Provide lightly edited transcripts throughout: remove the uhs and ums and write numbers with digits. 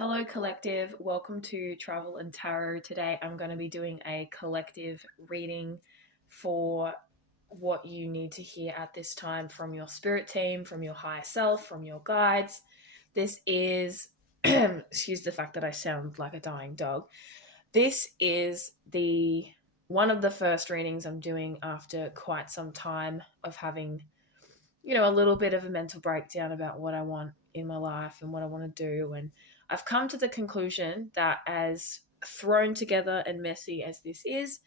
Hello, collective. Welcome to Travel and Tarot. Today, I'm going to be doing a collective reading for what you need to hear at this time from your spirit team, from your higher self, from your guides. This is, excuse the fact that I sound like a dying dog. This is the one of the first readings I'm doing after quite some time of having, a little bit of a mental breakdown about what I want in my life and what I want to do. And I've come to the conclusion that as thrown together and messy as this is,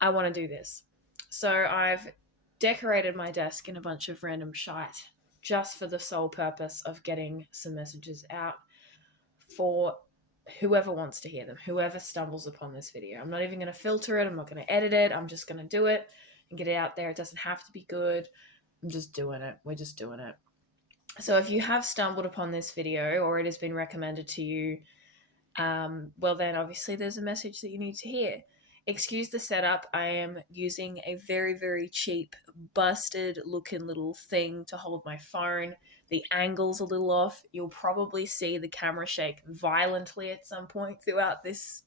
I want to do this. So I've decorated my desk in a bunch of random shite just for the sole purpose of getting some messages out for whoever wants to hear them, whoever stumbles upon this video. I'm not even going to filter it. I'm not going to edit it. I'm just going to do it and get it out there. It doesn't have to be good. I'm just doing it. We're just doing it. So if you have stumbled upon this video or it has been recommended to you, well then obviously there's a message that you need to hear. Excuse the setup. I am using a very, very cheap, busted looking little thing to hold my phone. The angle's a little off. You'll probably see the camera shake violently at some point throughout this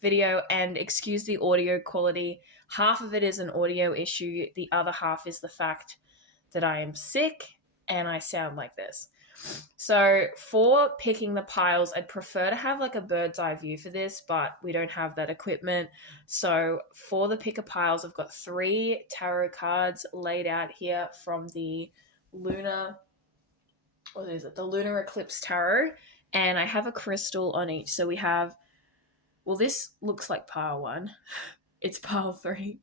video, and excuse the audio quality. Half of it is an audio issue. The other half is the fact that I am sick and I sound like this. So for picking the piles, I'd prefer to have like a bird's eye view for this, but we don't have that equipment. So for the picker piles, I've got 3 tarot cards laid out here from the lunar, the lunar eclipse tarot, and I have a crystal on each. So we have, well, this looks like pile 1. It's pile 3.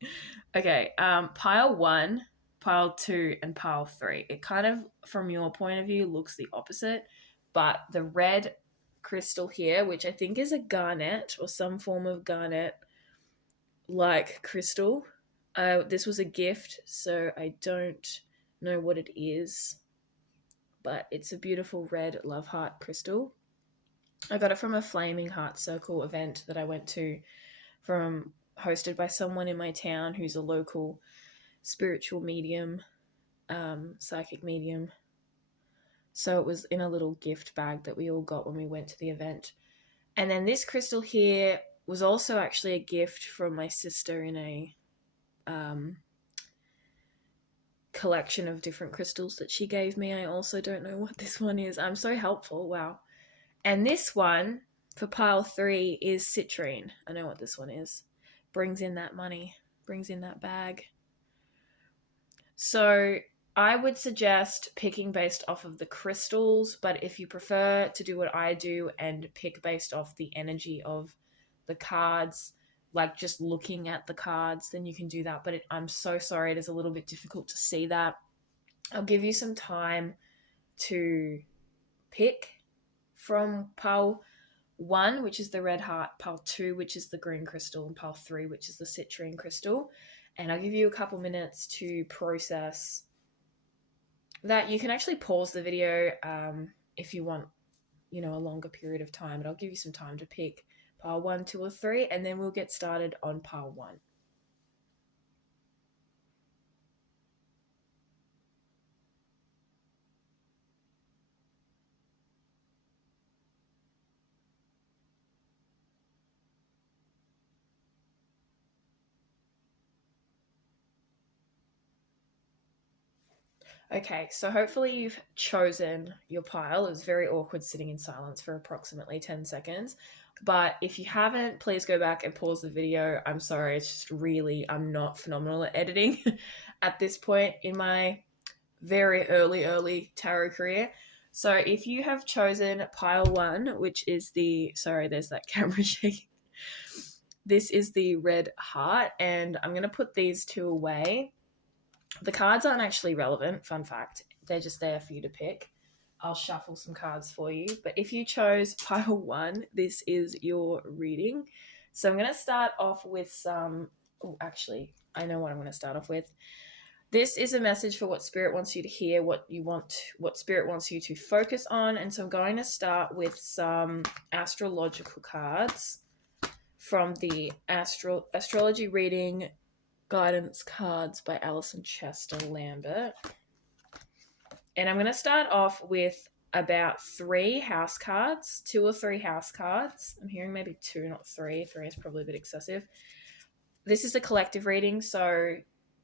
Okay, pile 1, pile 2, and pile 3. It kind of, from your point of view, looks the opposite, but the red crystal here, which I think is a garnet or some form of garnet like crystal, this was a gift, so I don't know what it is, but it's a beautiful red love heart crystal. I got it from a Flaming Heart Circle event that I went to, hosted by someone in my town who's a local spiritual medium, psychic medium. So it was in a little gift bag that we all got when we went to the event. And then this crystal here was also actually a gift from my sister in a collection of different crystals that she gave me. I also don't know what this one is. I'm so helpful. Wow. And this one for pile 3 is citrine. I know what this one is. Brings in that money, brings in that bag. So I would suggest picking based off of the crystals, but if you prefer to do what I do and pick based off the energy of the cards, like just looking at the cards, then you can do that. But I'm so sorry, it is a little bit difficult to see that. I'll give you some time to pick from pile 1, which is the red heart, pile 2, which is the green crystal, and pile 3, which is the citrine crystal. And I'll give you a couple minutes to process that. You can actually pause the video if you want, a longer period of time. But I'll give you some time to pick pile 1, 2, or 3, and then we'll get started on pile 1. Okay, so hopefully you've chosen your pile. It was very awkward sitting in silence for approximately 10 seconds. But if you haven't, please go back and pause the video. I'm sorry, it's just really, I'm not phenomenal at editing at this point in my very early tarot career. So if you have chosen pile 1, which is sorry, there's that camera shaking. This is the red heart, and I'm going to put these 2 away. The cards aren't actually relevant, fun fact. They're just there for you to pick. I'll shuffle some cards for you. But if you chose pile 1, this is your reading. So I'm going to start off with some... Oh, actually, I know what I'm going to start off with. This is a message for what Spirit wants you to hear, what Spirit wants you to focus on. And so I'm going to start with some astrological cards from the Astrology Reading Guidance Cards by Alison Chester Lambert. And I'm going to start off with about 3 house cards, 2 or 3 house cards. I'm hearing maybe 2, not 3. 3 is probably a bit excessive. This is a collective reading, so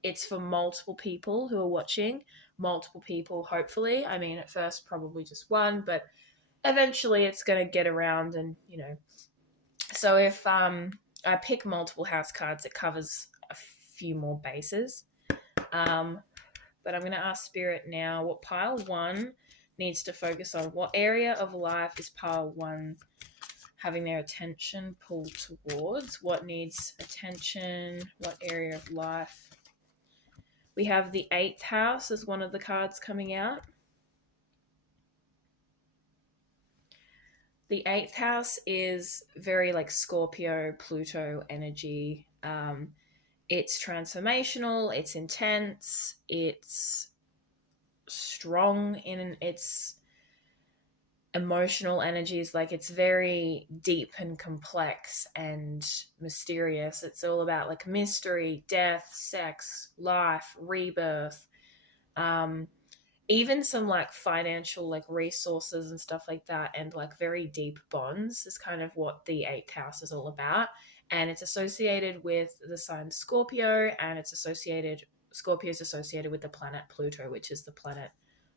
it's for multiple people who are watching, multiple people, hopefully. I mean, at first, probably just one, but eventually it's going to get around and, So if I pick multiple house cards, it covers a few more bases. But I'm going to ask Spirit now what pile 1 needs to focus on. What area of life is pile 1 having their attention pulled towards? What needs attention? What area of life? We have the 8th house as one of the cards coming out. The 8th house is very like Scorpio, Pluto energy. It's transformational, it's intense, it's strong in its emotional energies. Like, it's very deep and complex and mysterious. It's all about like mystery, death, sex, life, rebirth, even some like financial like resources and stuff like that, and like very deep bonds is kind of what the 8th house is all about. And it's associated with the sign Scorpio, and Scorpio is associated with the planet Pluto, which is the planet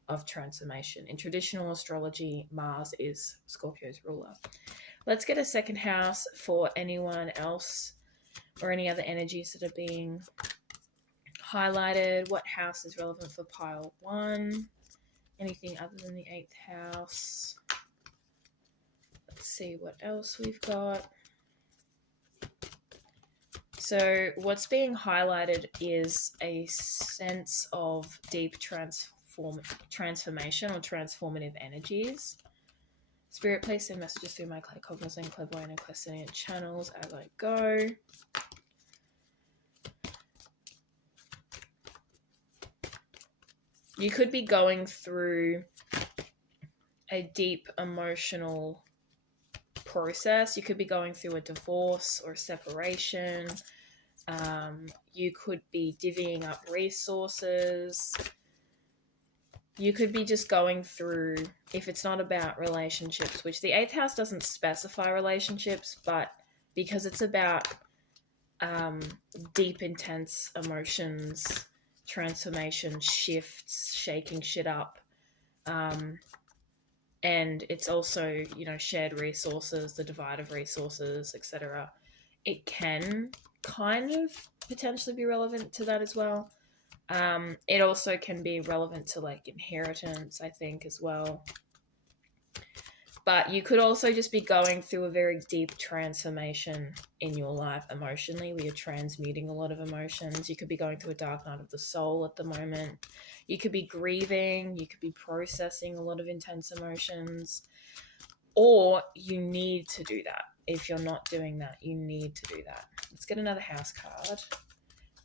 of transformation. In traditional astrology, Mars is Scorpio's ruler. Let's get a second house for anyone else or any other energies that are being highlighted. What house is relevant for pile 1? Anything other than the 8th house? Let's see what else we've got. So what's being highlighted is a sense of deep transformation or transformative energies. Spirit, please send messages through my claircognizant, clairvoyant, and clairsentient channels as I go. You could be going through a deep emotional process. You could be going through a divorce or a separation. You could be divvying up resources. You could be just going through, if it's not about relationships, which the 8th house doesn't specify relationships, but because it's about deep, intense emotions, transformation, shifts, shaking shit up, and it's also, shared resources, the divide of resources, etc. It can kind of potentially be relevant to that as well. It also can be relevant to like inheritance, I think, as well. But you could also just be going through a very deep transformation in your life emotionally, where you're transmuting a lot of emotions. You could be going through a dark night of the soul at the moment. You could be grieving. You could be processing a lot of intense emotions. Or you need to do that. If you're not doing that, you need to do that. Let's get another house card.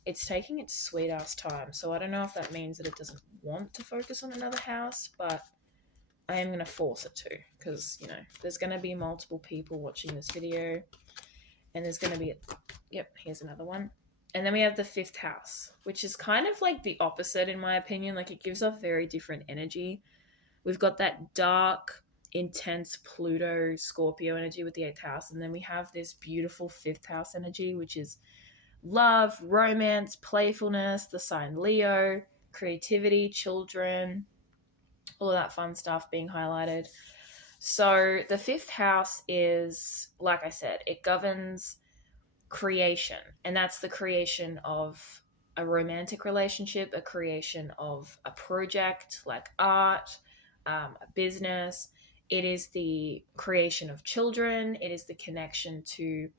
It's taking its sweet ass time. So I don't know if that means that it doesn't want to focus on another house, but I am going to force it to, because, there's going to be multiple people watching this video, and there's going to be, here's another one. And then we have the 5th house, which is kind of like the opposite, in my opinion. Like, it gives off very different energy. We've got that dark, intense Pluto, Scorpio energy with the 8th house, and then we have this beautiful 5th house energy, which is love, romance, playfulness, the sign Leo, creativity, children, all of that fun stuff being highlighted. So the 5th house is, like I said, it governs creation, and that's the creation of a romantic relationship, a creation of a project like art, a business. It is the creation of children. It is the connection to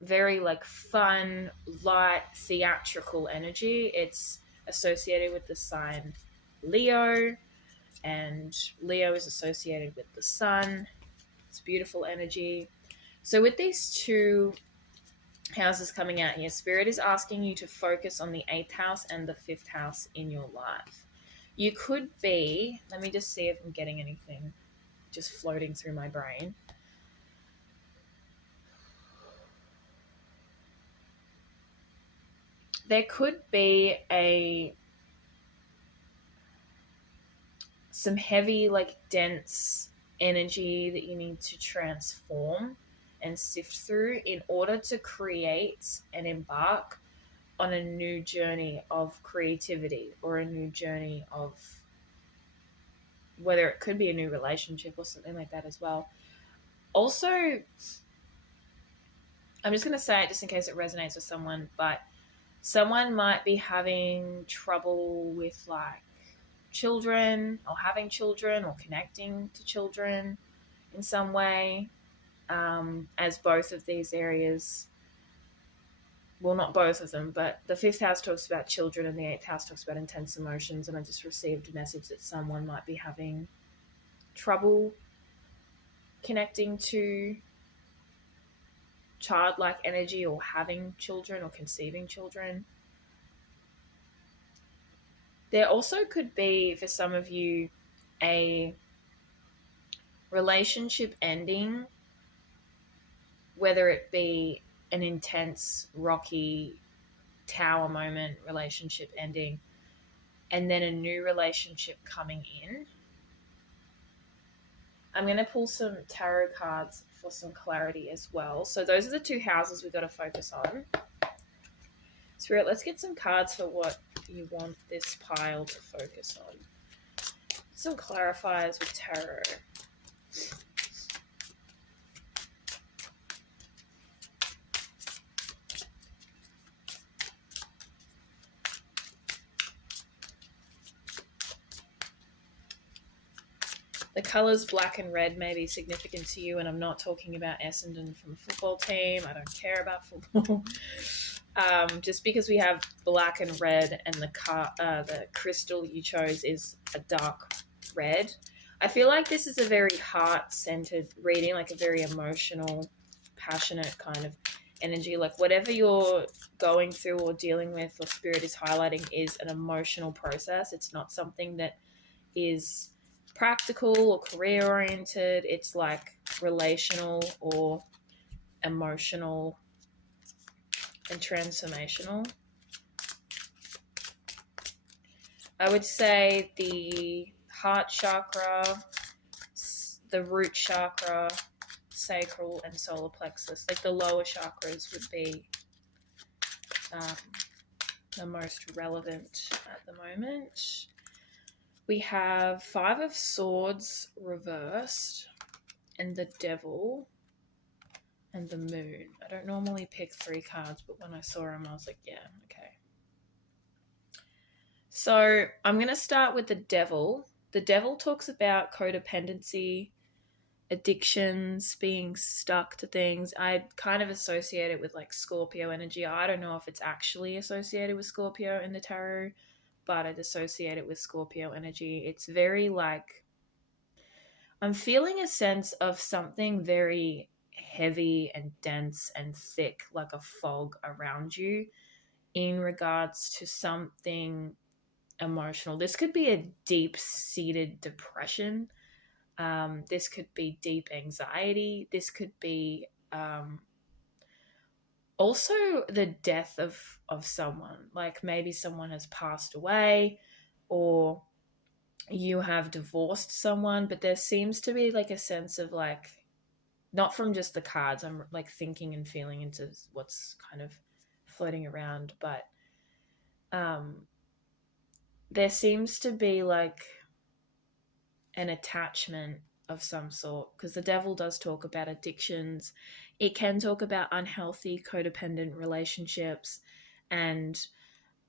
very like fun, light, theatrical energy. It's associated with the sign Leo, and Leo is associated with the sun. It's beautiful energy. So with these 2 houses coming out here, Spirit is asking you to focus on the 8th house and the 5th house in your life. You could be, let me just see if I'm getting anything just floating through my brain. There could be some heavy, like dense energy that you need to transform and sift through in order to create and embark on a new journey of creativity or a new journey of whether it could be a new relationship or something like that as well. Also, I'm just going to say it just in case it resonates with someone, but someone might be having trouble with like children or having children or connecting to children in some way, as both of these areas, well, not both of them, but the fifth house talks about children and the eighth house talks about intense emotions. And I just received a message that someone might be having trouble connecting to childlike energy or having children or conceiving children. There also could be, for some of you, a relationship ending, whether it be an intense, rocky, tower moment relationship ending, and then a new relationship coming in. I'm going to pull some tarot cards for some clarity as well. So those are the two houses we've got to focus on. Spirit, let's get some cards for what you want this pile to focus on. Some clarifiers with tarot. The colours black and red may be significant to you, and I'm not talking about Essendon from a football team. I don't care about football. Just because we have black and red, and the crystal you chose is a dark red. I feel like this is a very heart-centered reading, like a very emotional, passionate kind of energy. Like whatever you're going through or dealing with or Spirit is highlighting is an emotional process. It's not something that is practical or career oriented. It's like relational or emotional and transformational. I would say the heart chakra, the root chakra, sacral and solar plexus, like the lower chakras would be the most relevant at the moment. We have Five of Swords reversed and the Devil and the Moon. I don't normally pick 3 cards, but when I saw them, I was like, yeah, okay. So I'm going to start with the Devil. The Devil talks about codependency, addictions, being stuck to things. I kind of associate it with like Scorpio energy. I don't know if it's actually associated with Scorpio in the tarot, but I'd associate it with Scorpio energy. It's very like, I'm feeling a sense of something very heavy and dense and thick, like a fog around you in regards to something emotional. This could be a deep-seated depression. This could be deep anxiety. This could be also the death of someone. Like maybe someone has passed away or you have divorced someone, but there seems to be like a sense of like, not from just the cards, I'm like thinking and feeling into what's kind of floating around, but there seems to be like an attachment of some sort, because the Devil does talk about addictions. It can talk about unhealthy codependent relationships, and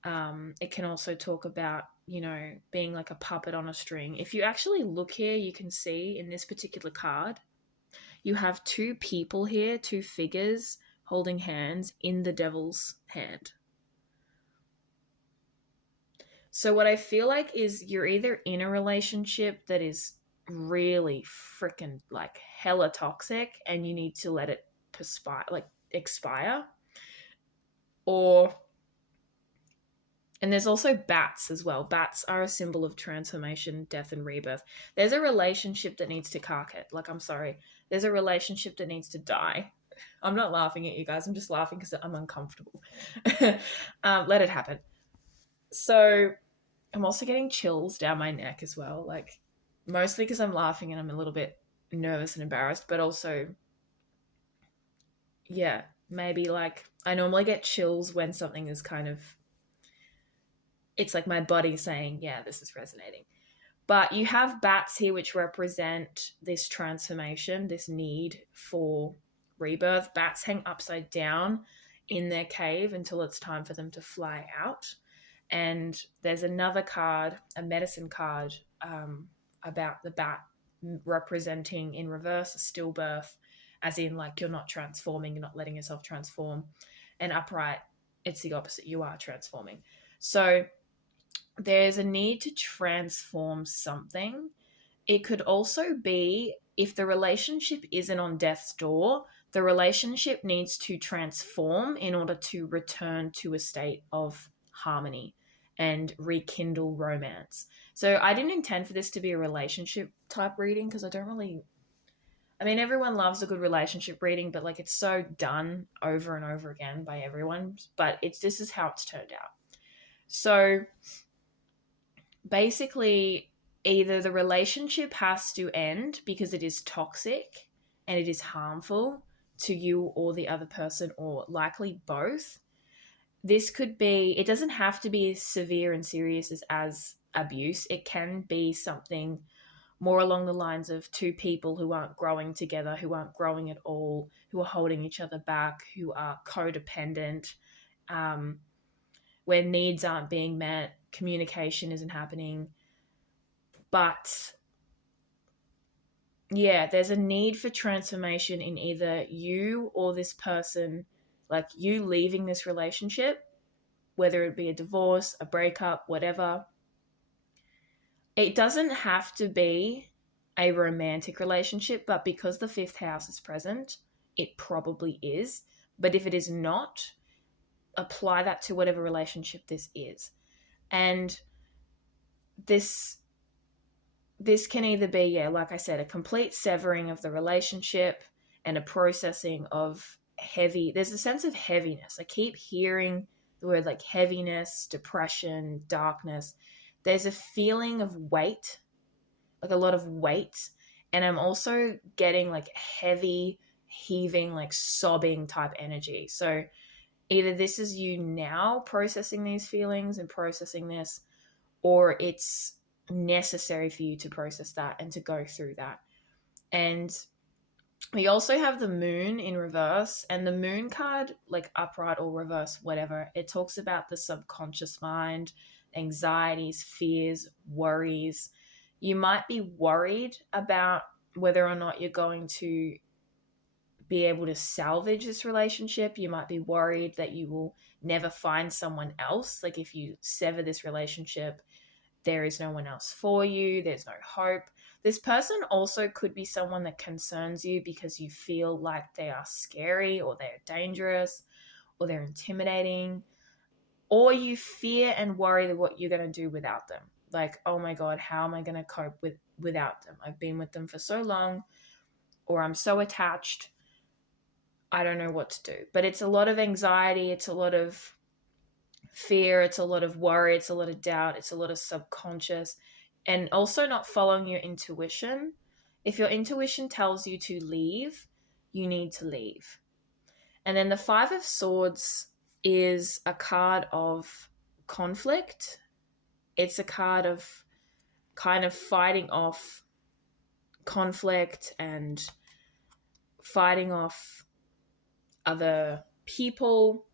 it can also talk about, you know, being like a puppet on a string. If you actually look here, you can see in this particular card, you have 2 people here, 2 figures holding hands in the Devil's hand. So what I feel like is you're either in a relationship that is really freaking like hella toxic and you need to let it expire, or, and there's also bats as well. Bats are a symbol of transformation, death, and rebirth. There's a relationship that needs to cark it. Like, I'm sorry. There's a relationship that needs to die. I'm not laughing at you guys. I'm just laughing because I'm uncomfortable. Let it happen. So I'm also getting chills down my neck as well. Like, mostly because I'm laughing and I'm a little bit nervous and embarrassed, but also, yeah, maybe like I normally get chills when something is kind of, it's like my body saying, yeah, this is resonating. But you have bats here, which represent this transformation, this need for rebirth. Bats hang upside down in their cave until it's time for them to fly out. And there's another card, a medicine card, about the bat representing in reverse a stillbirth, as in like you're not transforming, you're not letting yourself transform. And upright, it's the opposite, you are transforming. So there's a need to transform something. It could also be if the relationship isn't on death's door, the relationship needs to transform in order to return to a state of harmony and rekindle romance. So I didn't intend for this to be a relationship type reading because I don't really, I mean, everyone loves a good relationship reading, but like it's so done over and over again by everyone. But it's this is how it's turned out. So basically, either the relationship has to end because it is toxic and it is harmful to you or the other person, or likely both. This could be, it doesn't have to be as severe and serious as abuse. It can be something more along the lines of two people who aren't growing together, who aren't growing at all, who are holding each other back, who are codependent, um, where needs aren't being met, communication isn't happening. But yeah, there's a need for transformation in either you or this person, like you leaving this relationship, whether it be a divorce, a breakup, whatever. It doesn't have to be a romantic relationship, but because the fifth house is present, it probably is. But if it is not, apply that to whatever relationship this is. And this this can either be, yeah, like I said, a complete severing of the relationship and a processing of heavy. There's a sense of heaviness. I keep hearing the word like heaviness, depression, darkness. There's a feeling of weight, like a lot of weight. And I'm also getting like heavy, heaving, like sobbing type energy. So either this is you now processing these feelings and processing this, or it's necessary for you to process that and to go through that. And we also have the moon in reverse, and the moon card, like upright or reverse, whatever, it talks about the subconscious mind, anxieties, fears, worries. You might be worried about whether or not you're going to be able to salvage this relationship. You might be worried that you will never find someone else. Like if you sever this relationship, there is no one else for you, there's no hope. This person also could be someone that concerns you because you feel like they are scary or they're dangerous or they're intimidating, or you fear and worry that what you're going to do without them. Like, oh my God, how am I going to cope without them? I've been with them for so long, or I'm so attached. I don't know what to do. But it's a lot of anxiety, it's a lot of fear, it's a lot of worry, it's a lot of doubt, it's a lot of subconscious, and also not following your intuition. If your intuition tells you to leave, you need to leave. And then the Five of Swords is a card of conflict. It's a card of kind of fighting off conflict and fighting off other people.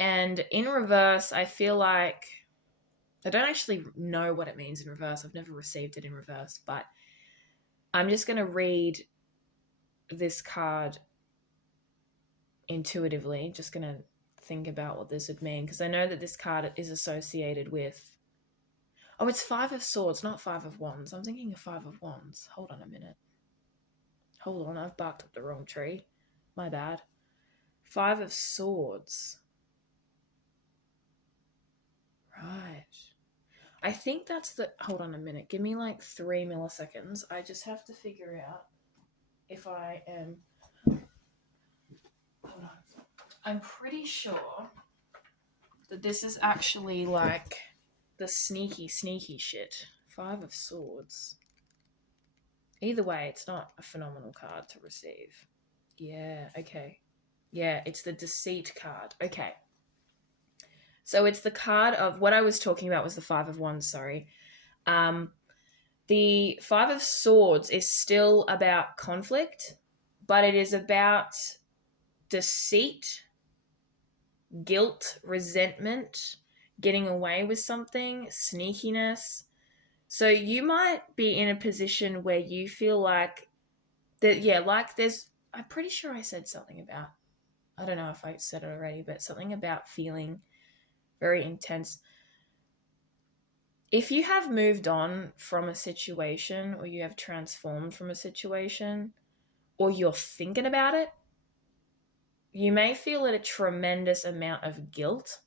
And in reverse, I feel like I don't actually know what it means in reverse. I've never received it in reverse, but I'm just going to read this card intuitively. Just going to think about what this would mean, because I know that this card is associated with, oh, it's Five of Swords, not Five of Wands. I'm thinking of Five of Wands. Hold on a minute. Hold on, I've barked up the wrong tree. My bad. Five of Swords. Right. I think that's the. Hold on a minute. Give me like 3 milliseconds. I just have to figure out if I am. Hold on. I'm pretty sure that this is actually like the sneaky, sneaky shit. Five of Swords. Either way, it's not a phenomenal card to receive. Yeah, okay. Yeah, it's the Deceit card. Okay. So it's the card of what I was talking about was the Five of Wands, sorry. Um, the Five of Swords is still about conflict, but it is about deceit, guilt, resentment, getting away with something, sneakiness. So you might be in a position where you feel like that, yeah, like there's, I'm pretty sure I said something about, I don't know if I said it already, but something about feeling very intense. If you have moved on from a situation or you have transformed from a situation or you're thinking about it, you may feel a tremendous amount of guilt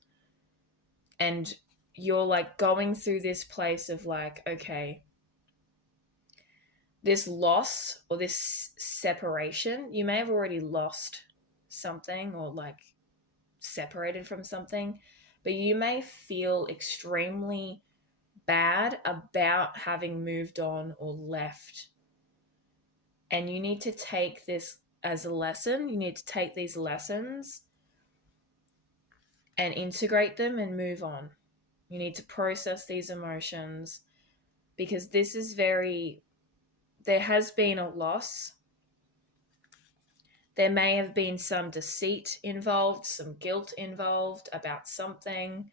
and you're like going through this place of like, okay, this loss or this separation, you may have already lost something or like separated from something, but you may feel extremely bad about having moved on or left. And you need to take this as a lesson. You need to take these lessons and integrate them and move on. You need to process these emotions because this is there has been a loss. There may have been some deceit involved, some guilt involved about something.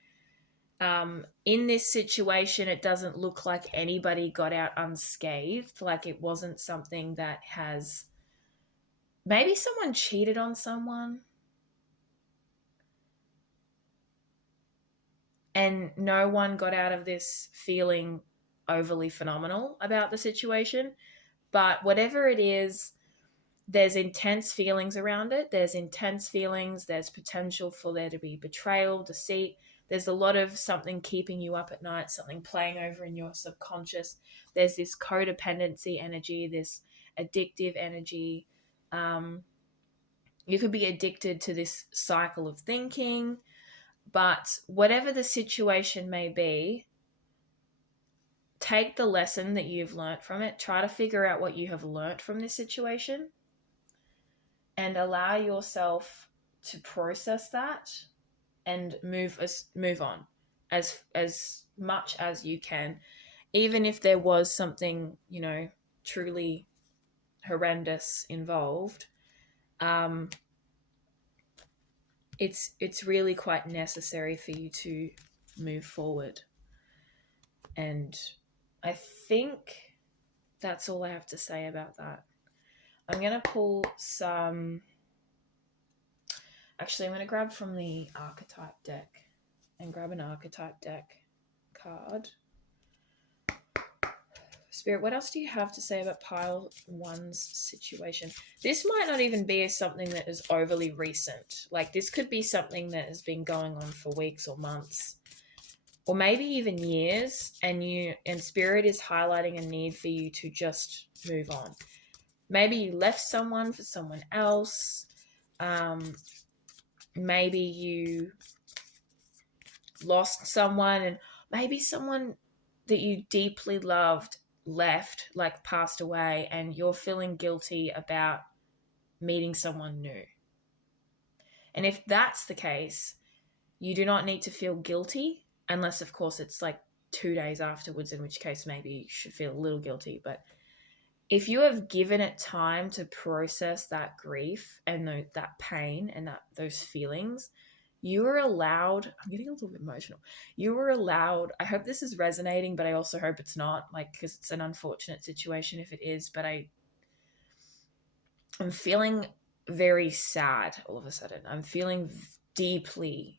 In this situation, it doesn't look like anybody got out unscathed. Like it wasn't something that has. Maybe someone cheated on someone and no one got out of this feeling overly phenomenal about the situation. But whatever it is, there's intense feelings around it. There's intense feelings. There's potential for there to be betrayal, deceit. There's a lot of something keeping you up at night, something playing over in your subconscious. There's this codependency energy, this addictive energy. You could be addicted to this cycle of thinking, but whatever the situation may be, take the lesson that you've learnt from it. Try to figure out what you have learnt from this situation and allow yourself to process that and move on as much as you can, even if there was something truly horrendous involved. It's really quite necessary for you to move forward, and I think that's all I have to say about that. I'm gonna pull some. Actually, I'm going to grab from the archetype deck and grab an archetype deck card. Spirit, what else do you have to say about pile one's situation? This might not even be something that is overly recent. Like this could be something that has been going on for weeks or months or maybe even years, and Spirit is highlighting a need for you to just move on. Maybe you left someone for someone else. Maybe you lost someone, and maybe someone that you deeply loved left, like passed away, and you're feeling guilty about meeting someone new. And if that's the case, you do not need to feel guilty, unless, of course, it's like 2 days afterwards, in which case maybe you should feel a little guilty. But if you have given it time to process that grief and that pain and those feelings, you are allowed. I'm getting a little bit emotional. You are allowed. I hope this is resonating, but I also hope it's not, like, because it's an unfortunate situation if it is. But I'm feeling very sad all of a sudden. I'm feeling deeply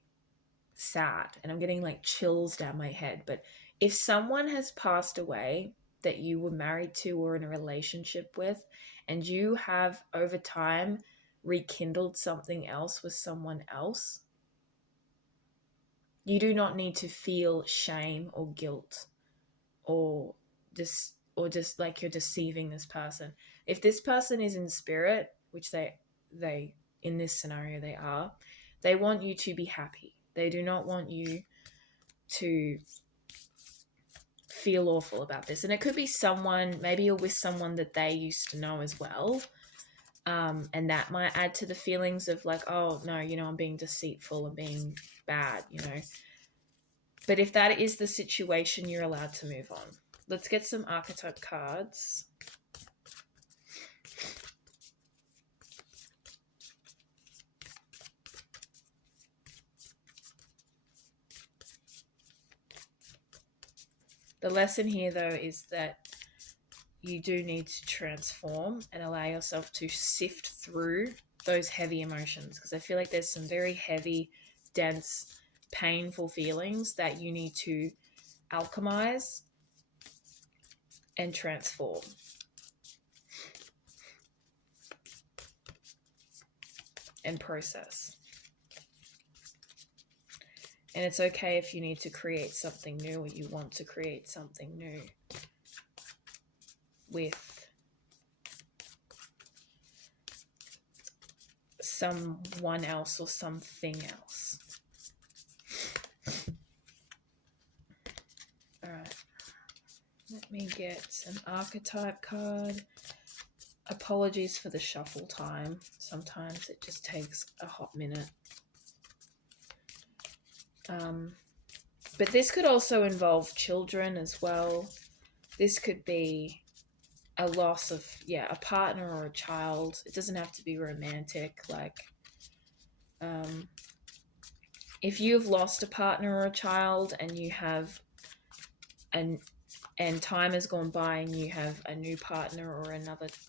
sad, and I'm getting like chills down my head. But if someone has passed away that you were married to or in a relationship with, and you have over time rekindled something else with someone else, you do not need to feel shame or guilt or just like you're deceiving this person. If this person is in spirit, which they in this scenario they want you to be happy. They do not want you to feel awful about this. And it could be someone, maybe you're with someone that they used to know as well. And that might add to the feelings of like, oh no, I'm being deceitful and being bad, But if that is the situation, you're allowed to move on. Let's get some archetype cards. The lesson here, though, is that you do need to transform and allow yourself to sift through those heavy emotions, because I feel like there's some very heavy, dense, painful feelings that you need to alchemize and transform. And process. And it's okay if you need to create something new, or you want to create something new with someone else or something else. All right. Let me get an archetype card. Apologies for the shuffle time. Sometimes it just takes a hot minute. But this could also involve children as well. This could be a loss of, a partner or a child. It doesn't have to be romantic. Like, if you've lost a partner or a child and you have and time has gone by and you have a new partner or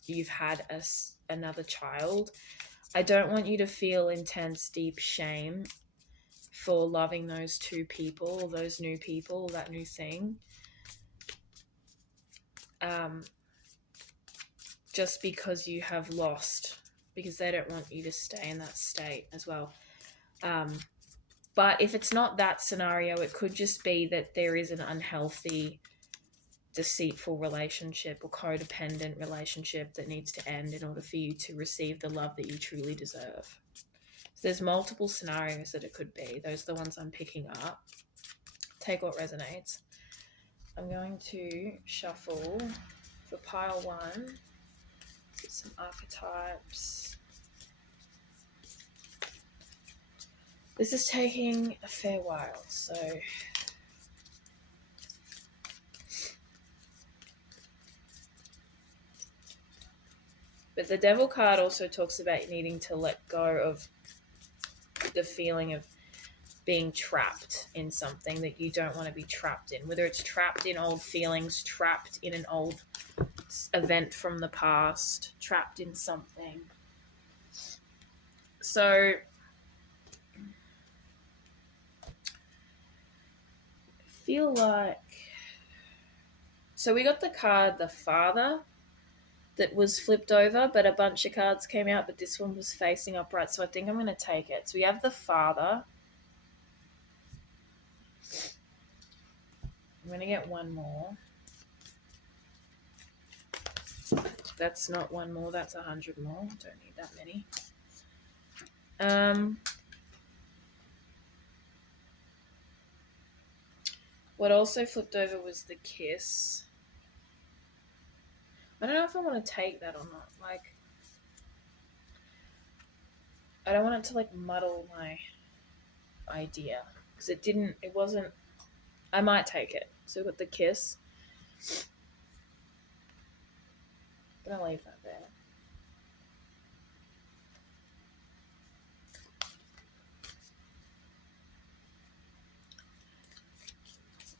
you've had another child, I don't want you to feel intense, deep shame for loving those two people, those new people, that new thing. Just because you have lost, because they don't want you to stay in that state as well. But if it's not that scenario, it could just be that there is an unhealthy, deceitful relationship or codependent relationship that needs to end in order for you to receive the love that you truly deserve. So there's multiple scenarios that it could be. Those are the ones I'm picking up. Take what resonates. I'm going to shuffle for pile 1. Get some archetypes. This is taking a fair while, so but the Devil card also talks about needing to let go of the feeling of being trapped in something that you don't want to be trapped in, whether it's trapped in old feelings, trapped in an old event from the past, trapped in something. So I feel like, so we got the card the Father that was flipped over, but a bunch of cards came out, but this one was facing upright, so I think I'm going to take it. So we have the Father. I'm going to get one more. That's not one more, that's 100 more. Don't need that many. What also flipped over was the Kiss. I don't know if I want to take that or not. Like, I don't want it to like muddle my idea, because it wasn't, I might take it. So we've got the Kiss. I'm going to leave that there.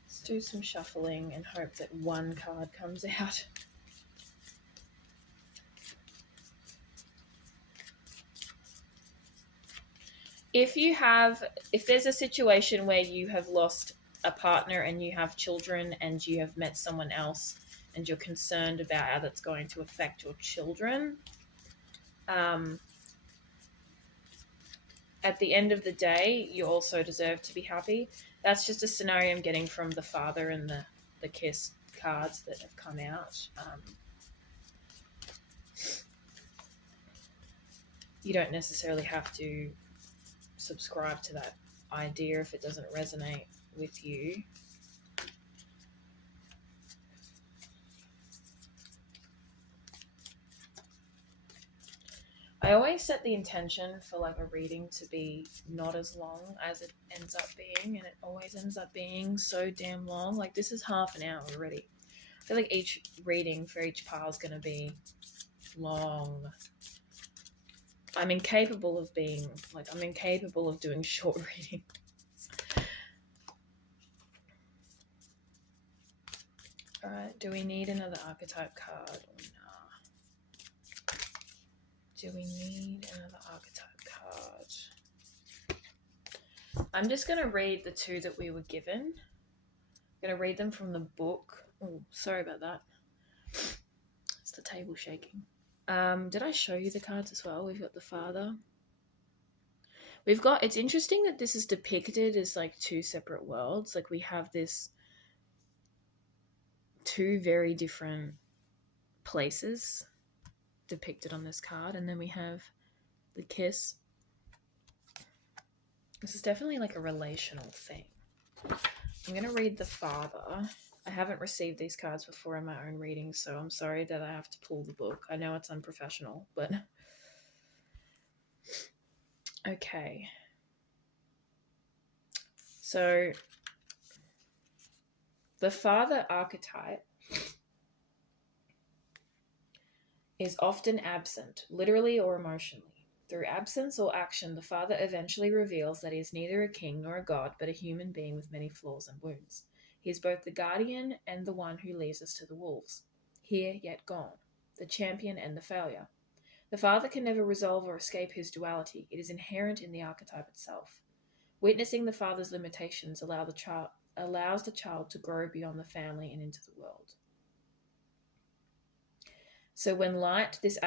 Let's do some shuffling and hope that one card comes out. If there's a situation where you have lost a partner and you have children and you have met someone else and you're concerned about how that's going to affect your children, at the end of the day, you also deserve to be happy. That's just a scenario I'm getting from the Father and the Kiss cards that have come out. You don't necessarily have to subscribe to that idea if it doesn't resonate with you. I always set the intention for like a reading to be not as long as it ends up being, and it always ends up being so damn long. Like this is half an hour already. I feel like each reading for each pile is going to be long. I'm incapable of doing short reading. Alright, do we need another archetype card or nah? Do we need another archetype card? I'm just going to read the two that we were given. I'm going to read them from the book. Oh, sorry about that. It's the table shaking. Did I show you the cards as well? We've got the Father. It's interesting that this is depicted as like two separate worlds. Like we have this two very different places depicted on this card, and then we have the kiss. This is definitely like a relational thing. I'm going to read the Father. I haven't received these cards before in my own readings, so I'm sorry that I have to pull the book. I know it's unprofessional, but okay. So the Father archetype is often absent, literally or emotionally. Through absence or action, the Father eventually reveals that he is neither a king nor a god, but a human being with many flaws and wounds. He is both the guardian and the one who leaves us to the wolves, here yet gone, the champion and the failure. The Father can never resolve or escape his duality. It is inherent in the archetype itself. Witnessing the Father's limitations allows the child to grow beyond the family and into the world. So when light, this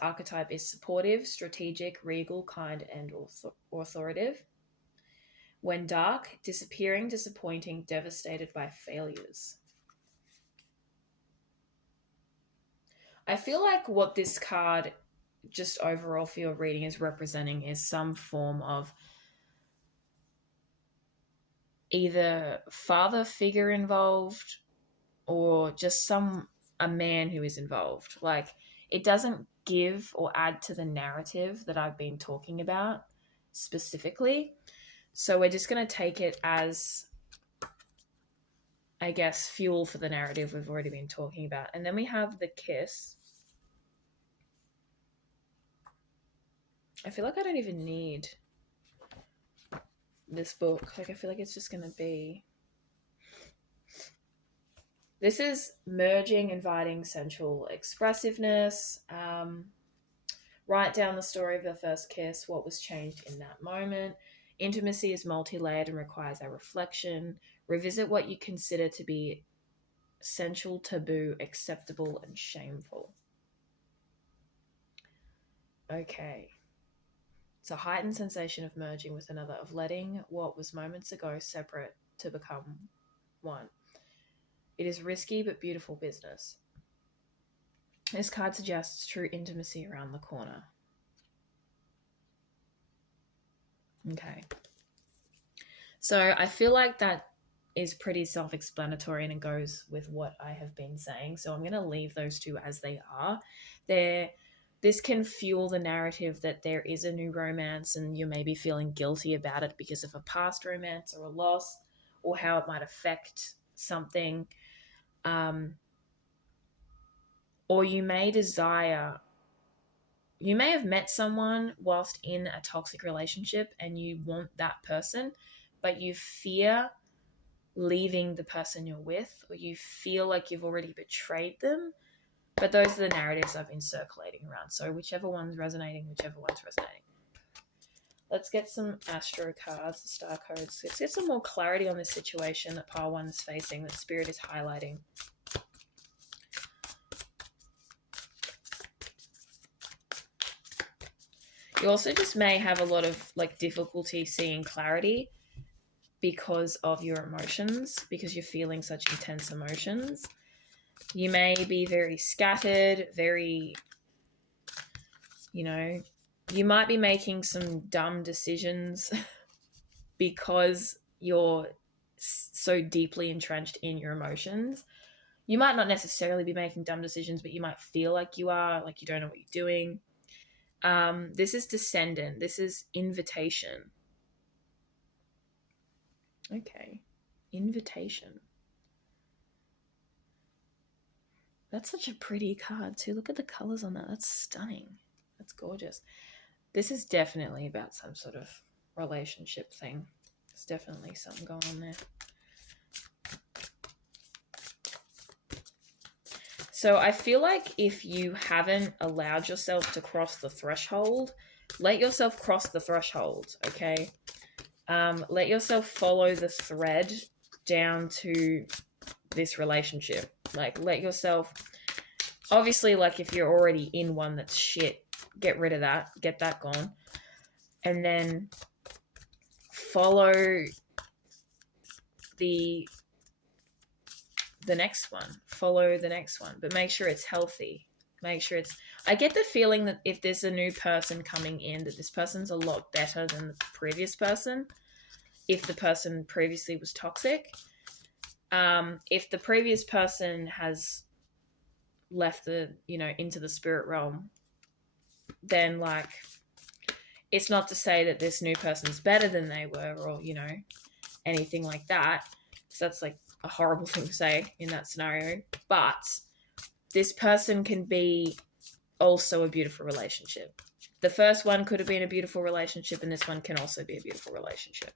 archetype is supportive, strategic, regal, kind, and authoritative. When dark, disappearing, disappointing, devastated by failures. I feel like what this card, just overall for your reading, is representing is some form of either father figure involved or just a man who is involved. Like, it doesn't give or add to the narrative that I've been talking about specifically. So we're just going to take it as, I guess, fuel for the narrative we've already been talking about. And then we have the kiss. I feel like I don't even need this book. Like, I feel like it's just going to be... This is merging, inviting sensual expressiveness. Write down the story of the first kiss, what was changed in that moment. Intimacy is multi-layered and requires a reflection. Revisit what you consider to be sensual, taboo, acceptable, and shameful. Okay. It's a heightened sensation of merging with another, of letting what was moments ago separate to become one. It is risky but beautiful business. This card suggests true intimacy around the corner. Okay. So I feel like that is pretty self-explanatory and it goes with what I have been saying. So I'm going to leave those two as they are. This can fuel the narrative that there is a new romance and you may be feeling guilty about it because of a past romance or a loss or how it might affect something. Or you may have met someone whilst in a toxic relationship and you want that person, but you fear leaving the person you're with, or you feel like you've already betrayed them. But those are the narratives I've been circulating around. So whichever one's resonating. Let's get some astro cards, the star codes. Let's get some more clarity on this situation that pile one is facing, that Spirit is highlighting. You also just may have a lot of difficulty seeing clarity because of your emotions, because you're feeling such intense emotions. You may be very scattered, very, you might be making some dumb decisions because you're so deeply entrenched in your emotions. You might not necessarily be making dumb decisions, but you might feel like you are, like you don't know what you're doing. This is descendant. This is invitation. Okay. Invitation. That's such a pretty card too. Look at the colors on that. That's stunning. That's gorgeous. This is definitely about some sort of relationship thing. There's definitely something going on there. So I feel like if you haven't allowed yourself to cross the threshold, let yourself cross the threshold, okay? Let yourself follow the thread down to this relationship. Like, let yourself, obviously, like if you're already in one that's shit, get rid of that, get that gone. And then follow the next one. Follow the next one, but make sure it's healthy. Make sure it's, I get the feeling that if there's a new person coming in, that this person's a lot better than the previous person. If the person previously was toxic, if the previous person has left the, into the spirit realm, then like, it's not to say that this new person's better than they were, or, anything like that. So that's like a horrible thing to say in that scenario. But this person can be also a beautiful relationship. The first one could have been a beautiful relationship, and this one can also be a beautiful relationship,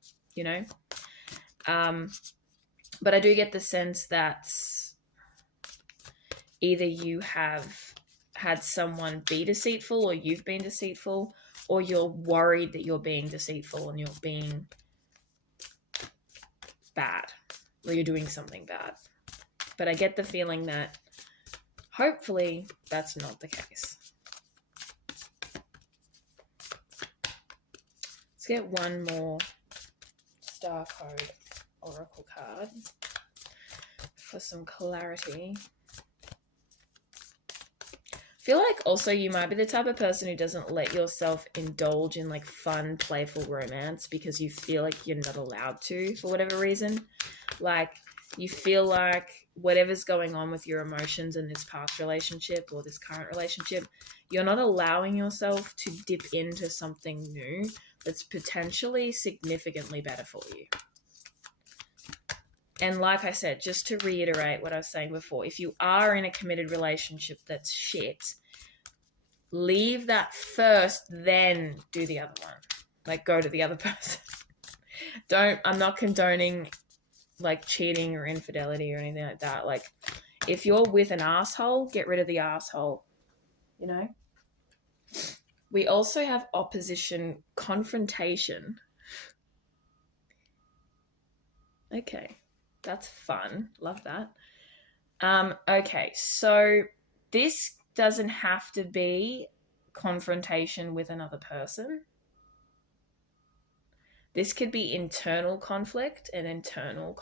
But I do get the sense that either you have had someone be deceitful, or you've been deceitful, or you're worried that you're being deceitful and you're being bad, or you're doing something bad. But I get the feeling that hopefully that's not the case. Let's get one more Star Code Oracle card for some clarity. I feel like also you might be the type of person who doesn't let yourself indulge in like fun, playful romance because you feel like you're not allowed to for whatever reason. Like you feel like whatever's going on with your emotions in this past relationship or this current relationship, you're not allowing yourself to dip into something new that's potentially significantly better for you. And like I said, just to reiterate what I was saying before, if you are in a committed relationship that's shit, leave that first, then do the other one. Like go to the other person. I'm not condoning like cheating or infidelity or anything like that. Like if you're with an asshole, get rid of the asshole, We also have opposition confrontation. Okay. That's fun. Love that. Okay, so this doesn't have to be confrontation with another person. This could be internal conflict and internal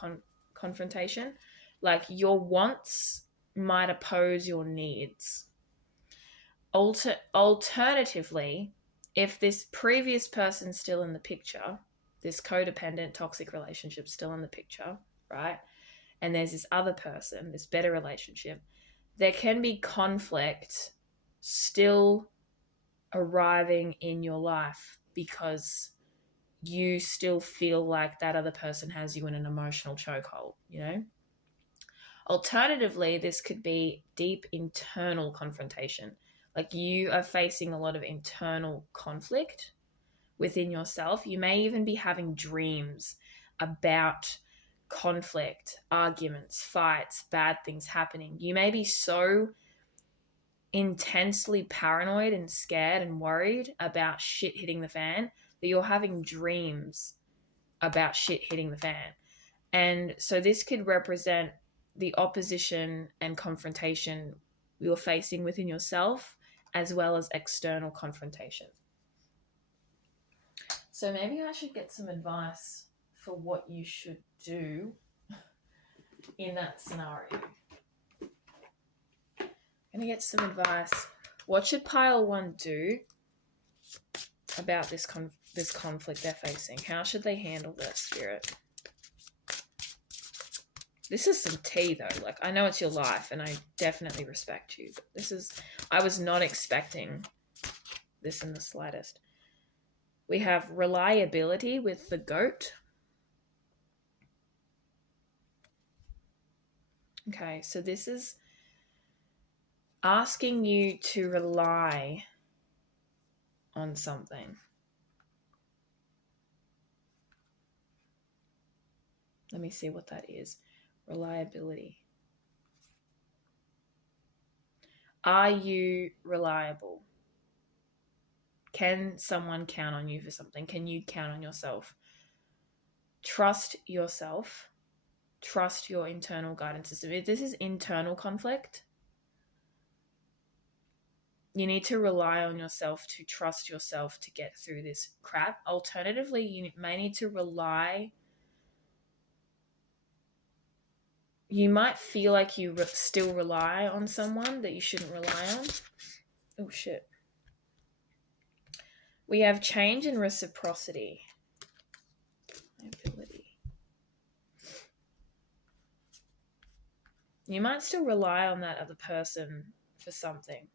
confrontation. Like your wants might oppose your needs. Alternatively, if this previous person's still in the picture, this codependent toxic relationship still in the picture, right? And there's this other person, this better relationship, there can be conflict still arriving in your life because you still feel like that other person has you in an emotional chokehold, Alternatively, this could be deep internal confrontation. Like you are facing a lot of internal conflict within yourself. You may even be having dreams about conflict, arguments, fights, bad things happening. You may be so intensely paranoid and scared and worried about shit hitting the fan that you're having dreams about shit hitting the fan. And so this could represent the opposition and confrontation you're facing within yourself, as well as external confrontation. So maybe I should get some advice for what you should do in that scenario. I'm going to get some advice. What should pile one do about this conflict they're facing? How should they handle this, Spirit? This is some tea, though. Like, I know it's your life, and I definitely respect you. But I was not expecting this in the slightest. We have reliability with the goat. Okay, so this is asking you to rely on something. Let me see what that is. Reliability. Are you reliable? Can someone count on you for something? Can you count on yourself? Trust yourself. Trust your internal guidance system. If this is internal conflict, you need to rely on yourself to trust yourself to get through this crap. Alternatively, you may need to rely. You might feel like you still rely on someone that you shouldn't rely on. Oh, shit. We have change and reciprocity. Ability. You might still rely on that other person for something,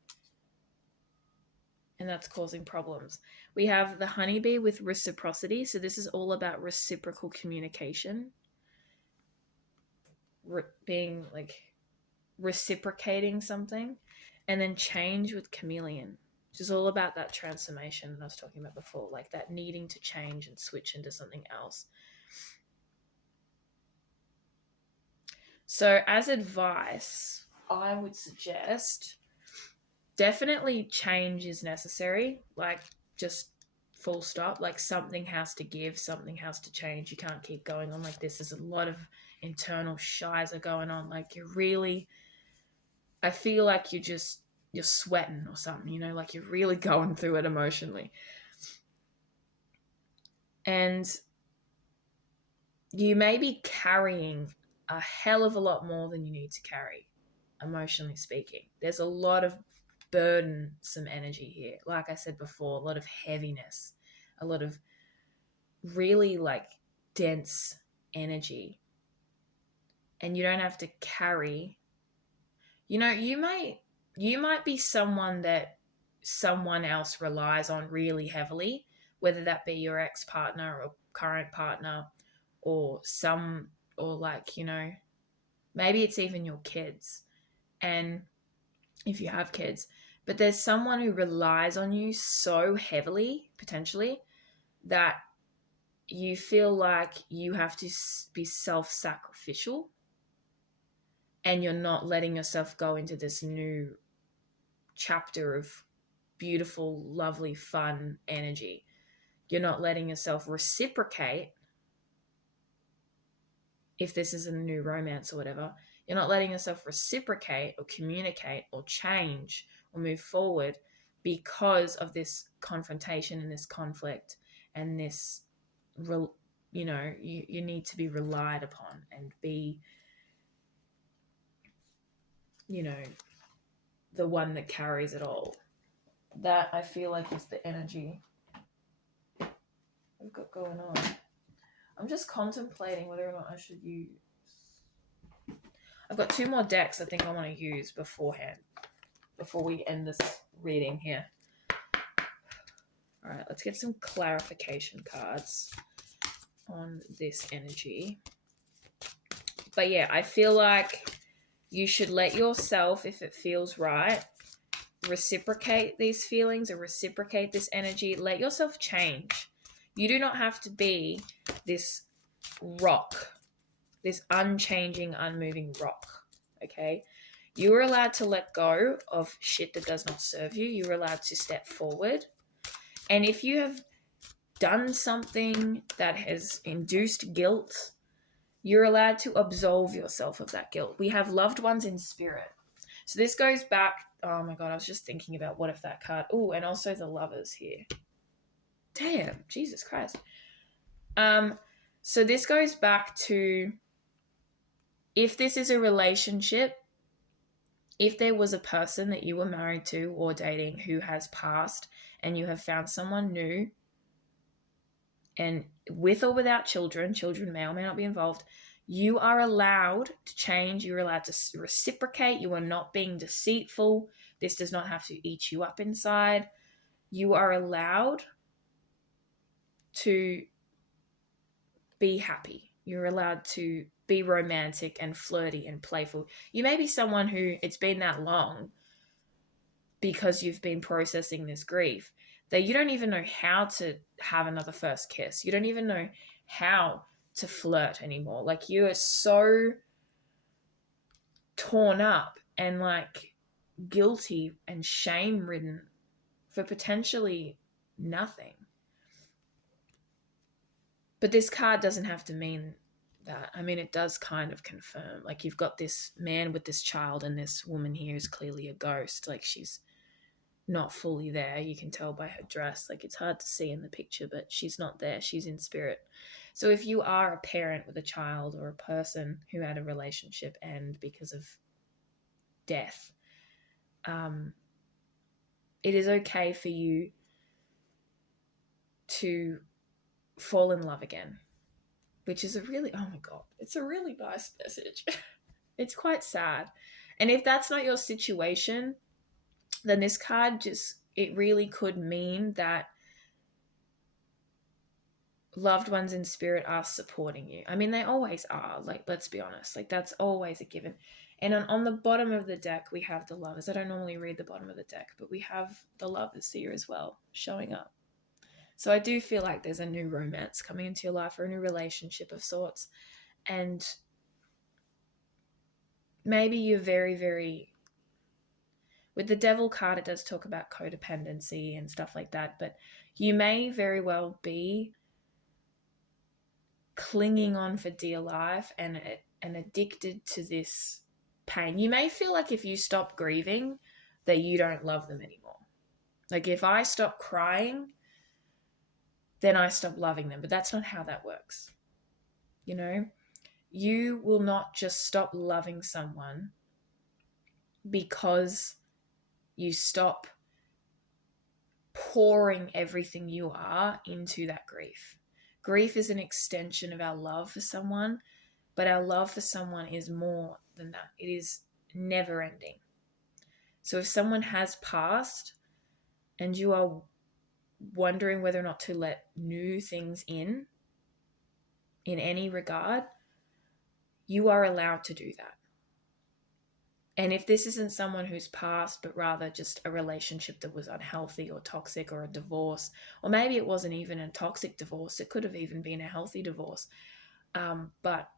and that's causing problems. We have the honeybee with reciprocity. So this is all about reciprocal communication. Being like reciprocating something. And then change with chameleon, which is all about that transformation that I was talking about before, like that needing to change and switch into something else. So as advice, I would suggest definitely change is necessary. Like just full stop. Like something has to give, something has to change. You can't keep going on like this. There's a lot of internal shizer going on. Like you're really, I feel like you're sweating or something, you know, like you're really going through it emotionally. And you may be carrying a hell of a lot more than you need to carry, emotionally speaking. There's a lot of burdensome energy here. Like I said before, a lot of heaviness, a lot of really like dense energy. And you don't have to carry, you know, you might be someone that someone else relies on really heavily, whether that be your ex-partner or current partner or like, you know, maybe it's even your kids. And if you have kids, but there's someone who relies on you so heavily, potentially, that you feel like you have to be self-sacrificial and you're not letting yourself go into this new chapter of beautiful, lovely, fun energy. You're not letting yourself reciprocate. If this is a new romance or whatever, you're not letting yourself reciprocate or communicate or change or move forward because of this confrontation and this conflict and this, you know, you need to be relied upon and be, you know, the one that carries it all. That I feel like is the energy we've got going on. I'm just contemplating whether or not I should use. I've got 2 more decks I think I want to use beforehand, before we end this reading here. All right, let's get some clarification cards on this energy. But yeah, I feel like you should let yourself, if it feels right, reciprocate these feelings or reciprocate this energy. Let yourself change. You do not have to be this rock, this unchanging, unmoving rock, okay? You are allowed to let go of shit that does not serve you. You're allowed to step forward. And if you have done something that has induced guilt, you're allowed to absolve yourself of that guilt. We have loved ones in spirit. So this goes back, oh my God, I was just thinking about what if that card, oh, and also the Lovers here. Damn, Jesus Christ. So this goes back to, if this is a relationship, if there was a person that you were married to or dating who has passed and you have found someone new, and with or without children may or may not be involved, you are allowed to change. You're allowed to reciprocate. You are not being deceitful. This does not have to eat you up inside. You are allowed to be happy. You're allowed to be romantic and flirty and playful. You may be someone who it's been that long because you've been processing this grief that you don't even know how to have another first kiss. You don't even know how to flirt anymore. Like, you are so torn up and like guilty and shame ridden for potentially nothing. But this card doesn't have to mean that. I mean, it does kind of confirm. Like, you've got this man with this child, and this woman here is clearly a ghost. Like, she's not fully there. You can tell by her dress. Like, it's hard to see in the picture, but she's not there. She's in spirit. So if you are a parent with a child or a person who had a relationship end because of death, it is okay for you to fall in love again, which is a really, oh my God, it's a really nice message. It's quite sad. And if that's not your situation, then this card it really could mean that loved ones in spirit are supporting you. I mean, they always are. Like, let's be honest. Like, that's always a given. And on the bottom of the deck, we have the lovers. I don't normally read the bottom of the deck, but we have the lovers here as well showing up. So I do feel like there's a new romance coming into your life, or a new relationship of sorts. And maybe you're very, very... With the devil card, it does talk about codependency and stuff like that, but you may very well be clinging on for dear life and addicted to this pain. You may feel like if you stop grieving that you don't love them anymore. Like, if I stop crying, then I stop loving them. But that's not how that works. You know, you will not just stop loving someone because you stop pouring everything you are into that grief. Grief is an extension of our love for someone, but our love for someone is more than that. It is never ending. So if someone has passed and you are wondering whether or not to let new things in any regard, you are allowed to do that. And if this isn't someone who's passed, but rather just a relationship that was unhealthy or toxic, or a divorce, or maybe it wasn't even a toxic divorce, it could have even been a healthy divorce, but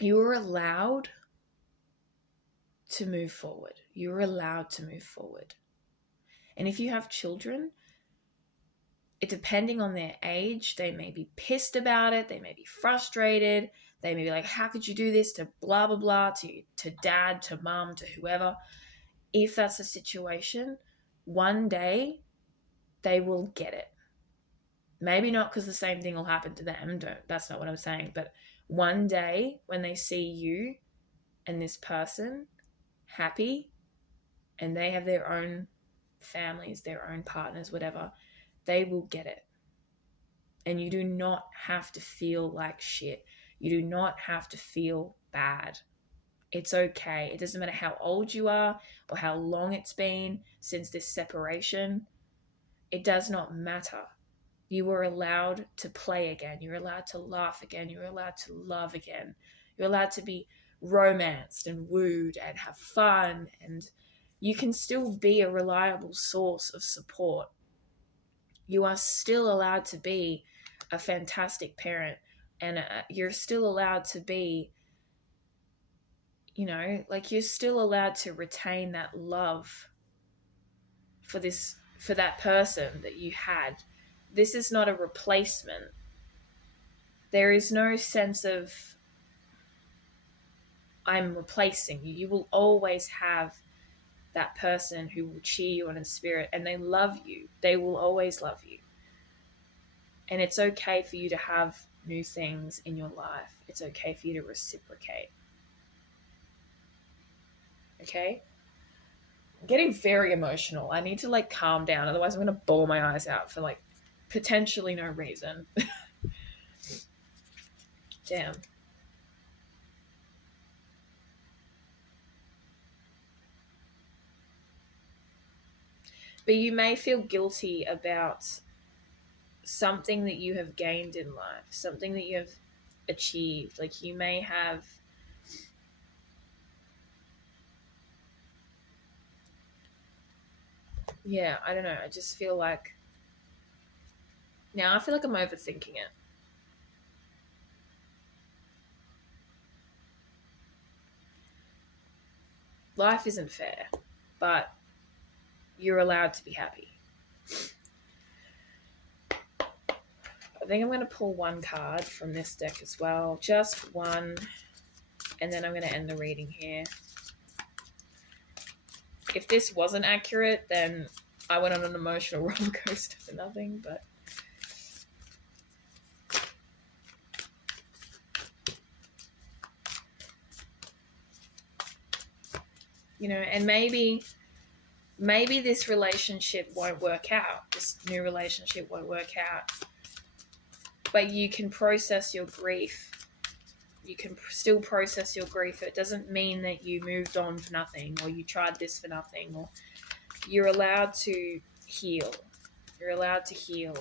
you are allowed to move forward. You're allowed to move forward. And if you have children, depending on their age, they may be pissed about it, they may be frustrated, they may be like, how could you do this to blah, blah, blah, to dad, to mum, to whoever. If that's the situation, one day they will get it. Maybe not because the same thing will happen to them. That's not what I'm saying. But one day when they see you and this person happy and they have their own families, their own partners, whatever, they will get it. And you do not have to feel like shit. You do not have to feel bad. It's okay. It doesn't matter how old you are or how long it's been since this separation. It does not matter. You are allowed to play again. You're allowed to laugh again. You're allowed to love again. You're allowed to be romanced and wooed and have fun. And you can still be a reliable source of support. You are still allowed to be a fantastic parent, and you're still allowed to be, like, you're still allowed to retain that love for that person that you had. This is not a replacement. There is no sense of I'm replacing you. You will always have that person who will cheer you on in spirit, and they love you. They will always love you. And it's okay for you to have new things in your life. It's okay for you to reciprocate. Okay? I'm getting very emotional. I need to calm down. Otherwise I'm going to bawl my eyes out for potentially no reason. Damn. But you may feel guilty about something that you have gained in life, something that you have achieved. Like you may have, yeah, I don't know. I just feel like now I feel like I'm overthinking it. Life isn't fair, but you're allowed to be happy. I think I'm going to pull one card from this deck as well. Just one. And then I'm going to end the reading here. If this wasn't accurate, then I went on an emotional roller coaster for nothing, but you know, and maybe this relationship won't work out. This new relationship won't work out. But you can process your grief. You can still process your grief. It doesn't mean that you moved on for nothing or you tried this for nothing, or you're allowed to heal. You're allowed to heal.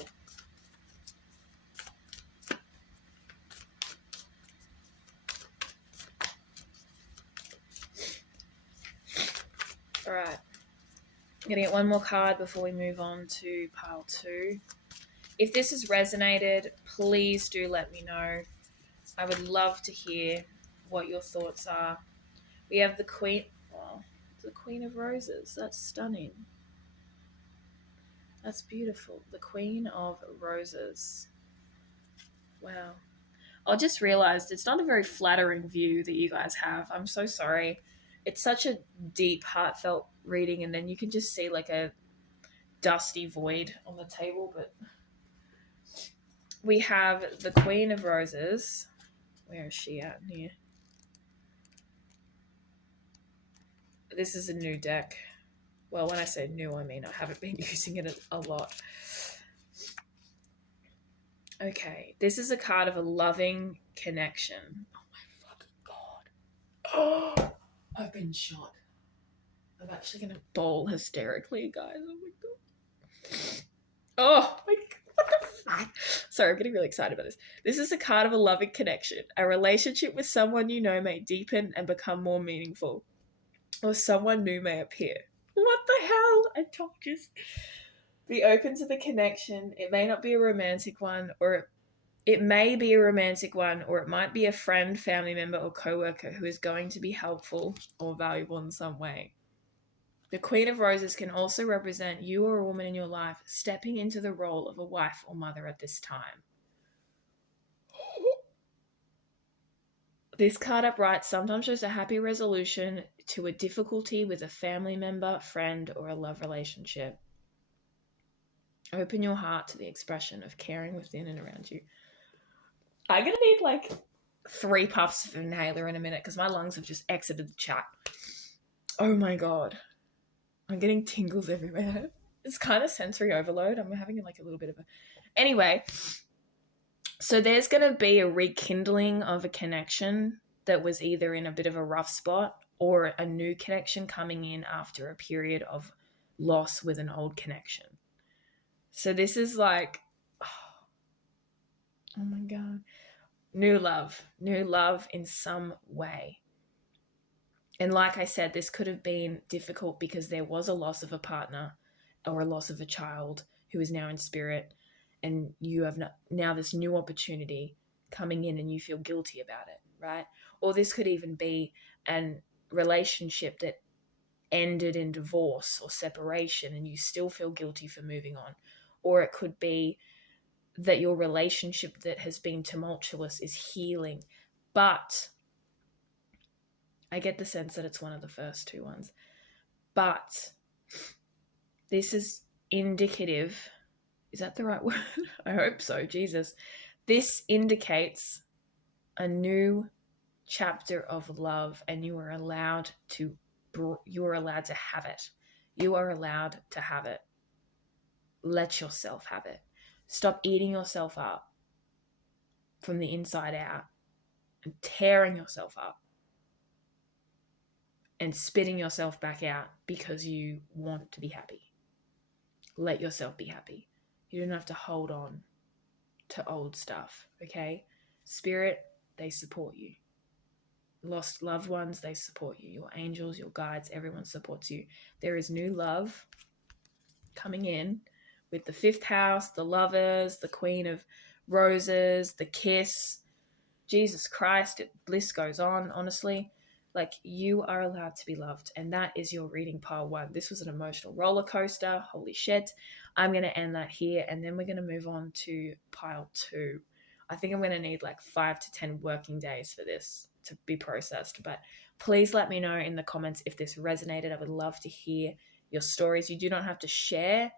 All right. I'm going to get one more card before we move on to pile 2. If this has resonated, please do let me know. I would love to hear what your thoughts are. We have the Queen of Roses. That's stunning. That's beautiful. The Queen of Roses. Wow. I just realized it's not a very flattering view that you guys have. I'm so sorry. It's such a deep, heartfelt reading, and then you can just see like a dusty void on the table. But we have the Queen of Roses. Where is she at in here? This is a new deck. Well, when I say new, I mean I haven't been using it a lot. Okay, this is a card of a loving connection. Oh my fucking god. Oh, I've been shot. I'm actually going to bawl hysterically, guys. Oh my god. Oh my god. What the fuck? Sorry, I'm getting really excited about this. This is a card of a loving connection. A relationship with someone you know may deepen and become more meaningful. Or someone new may appear. What the hell? I told you. Be open to the connection. It may not be a romantic one, or it may be a romantic one, or it might be a friend, family member, or coworker who is going to be helpful or valuable in some way. The Queen of Roses can also represent you or a woman in your life stepping into the role of a wife or mother at this time. This card upright sometimes shows a happy resolution to a difficulty with a family member, friend, or a love relationship. Open your heart to the expression of caring within and around you. I'm going to need like 3 puffs of inhaler in a minute because my lungs have just exited the chat. Oh my god. I'm getting tingles everywhere. It's kind of sensory overload. I'm having like a little bit of a... Anyway, so there's going to be a rekindling of a connection that was either in a bit of a rough spot or a new connection coming in after a period of loss with an old connection. So this is like, oh my god, new love in some way. And like I said, this could have been difficult because there was a loss of a partner or a loss of a child who is now in spirit, and you have now this new opportunity coming in and you feel guilty about it, right? Or this could even be a relationship that ended in divorce or separation and you still feel guilty for moving on. Or it could be that your relationship that has been tumultuous is healing, but I get the sense that it's one of the first 2 ones. But this is indicative. Is that the right word? I hope so. Jesus. This indicates a new chapter of love, and you are allowed to have it. You are allowed to have it. Let yourself have it. Stop eating yourself up from the inside out and tearing yourself up and spitting yourself back out because you want to be happy. let yourself be happy. You don't have to hold on to old stuff, okay? Spirit, they support you. Lost loved ones, they support you. Your angels, your guides, everyone supports you. There is new love coming in with the fifth house, the lovers, the queen of roses, the kiss. Jesus Christ, the list goes on, honestly. Like, you are allowed to be loved, and that is your reading pile 1. This was an emotional roller coaster. Holy shit. I'm going to end that here, and then we're going to move on to pile 2. I think I'm going to need like 5 to 10 working days for this to be processed, but please let me know in the comments if this resonated. I would love to hear your stories. You do not have to share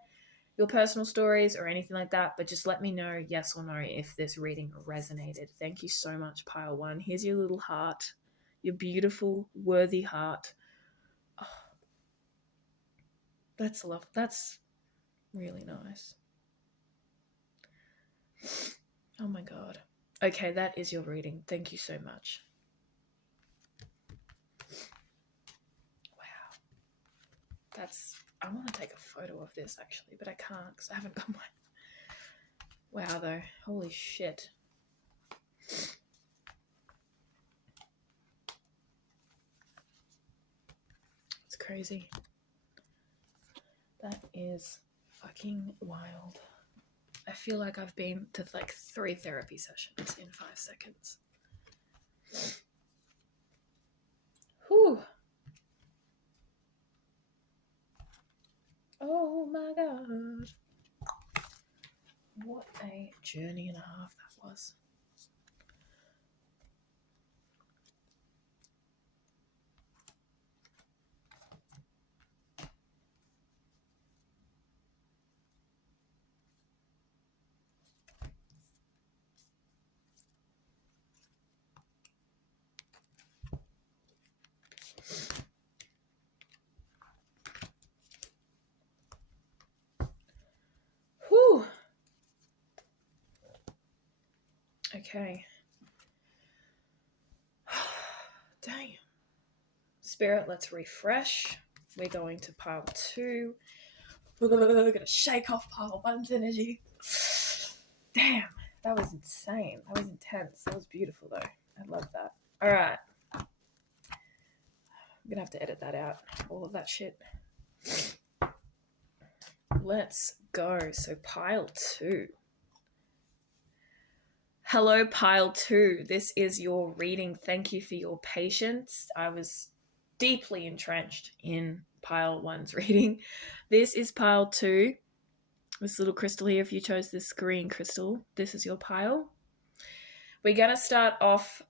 your personal stories or anything like that, but just let me know yes or no if this reading resonated. Thank you so much, pile 1. Here's your little heart, your beautiful, worthy heart. Oh, that's love. That's really nice. Oh my God. Okay, that is your reading. Thank you so much. Wow. I want to take a photo of this actually, but I can't because I haven't got my... Wow though. Holy shit. It's crazy. That is fucking wild. I feel like I've been to like 3 therapy sessions in 5 seconds. Whew. Oh my God. What a journey and a half that was. Whew. Okay. Damn. Spirit, let's refresh. We're going to pile 2. We're going to shake off pile 1's energy. Damn. That was insane. That was intense. That was beautiful, though. I love that. All right. I'm going to have to edit that out. All of that shit. Let's go. So pile 2. Hello, pile 2. This is your reading. Thank you for your patience. I was deeply entrenched in pile 1's reading. This is pile 2. This little crystal here, if you chose this green crystal, this is your pile. We're going to start off.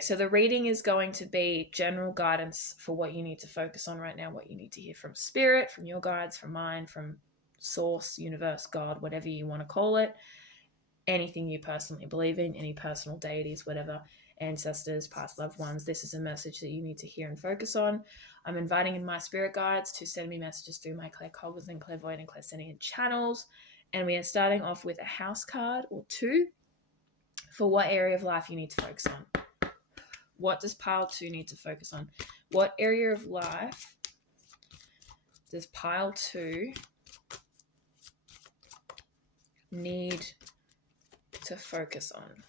So the reading is going to be general guidance for what you need to focus on right now, what you need to hear from spirit, from your guides, from mine, from source, universe, God, whatever you want to call it. Anything you personally believe in, any personal deities, whatever, ancestors, past loved ones. This is a message that you need to hear and focus on. I'm inviting in my spirit guides to send me messages through my claircognizant, clairvoyant, and clairsentient channels. And we are starting off with a house card or 2 for what area of life you need to focus on. What does pile 2 need to focus on? What area of life does pile 2 need to focus on?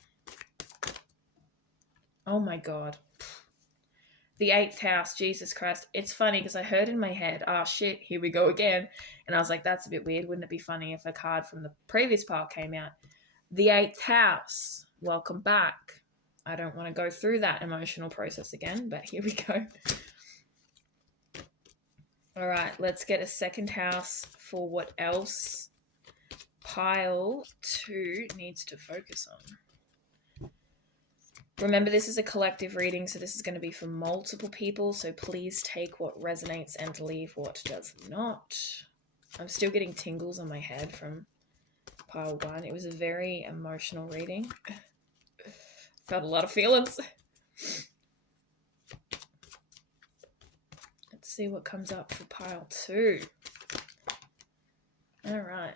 Oh my God. The 8th house, Jesus Christ. It's funny because I heard in my head, oh shit, here we go again. And I was like, that's a bit weird. Wouldn't it be funny if a card from the previous pile came out? The 8th house. Welcome back. I don't want to go through that emotional process again, but here we go. All right, let's get a 2nd house for what else pile 2 needs to focus on. Remember, this is a collective reading, so this is going to be for multiple people, so please take what resonates and leave what does not. I'm still getting tingles on my head from pile 1. It was a very emotional reading. Felt a lot of feelings. Let's see what comes up for pile 2. All right.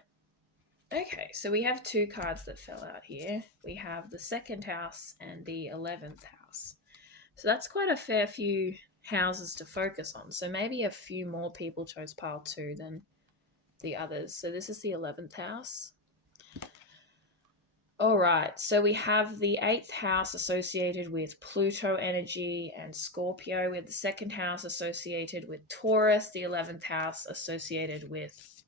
Okay, so we have 2 cards that fell out here. We have the 2nd house and the 11th house. So that's quite a fair few houses to focus on. So maybe a few more people chose pile 2 than the others. So this is the 11th house. All right, so we have the 8th house associated with Pluto energy and Scorpio. We have the 2nd house associated with Taurus, the 11th house associated with,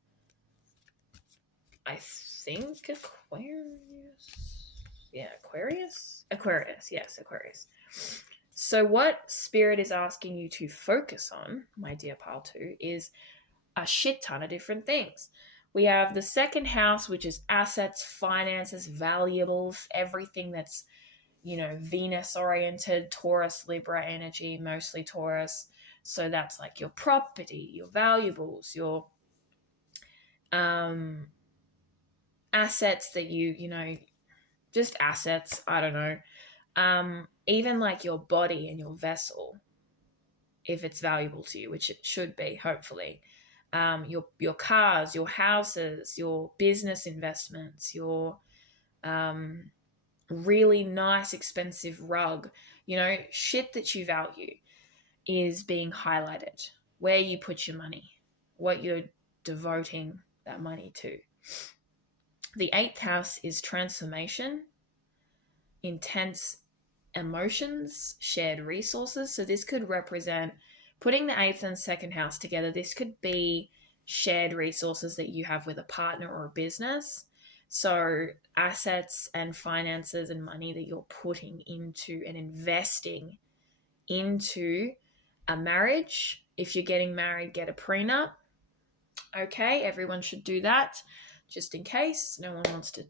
I think, Aquarius. Yeah, Aquarius? Aquarius, yes, Aquarius. So what Spirit is asking you to focus on, my dear pile 2, is a shit ton of different things. We have the 2nd house, which is assets, finances, valuables, everything that's, Venus oriented, Taurus, Libra energy, mostly Taurus. So that's like your property, your valuables, your assets that just assets, I don't know. Even like your body and your vessel, if it's valuable to you, which it should be, hopefully. Your cars, your houses, your business investments, your really nice expensive rug, shit that you value is being highlighted. Where you put your money, what you're devoting that money to. The 8th house is transformation, intense emotions, shared resources. So this could represent putting the 8th and 2nd house together. This could be shared resources that you have with a partner or a business. So assets and finances and money that you're putting into and investing into a marriage. If you're getting married, get a prenup. Okay, everyone should do that just in case no one wants to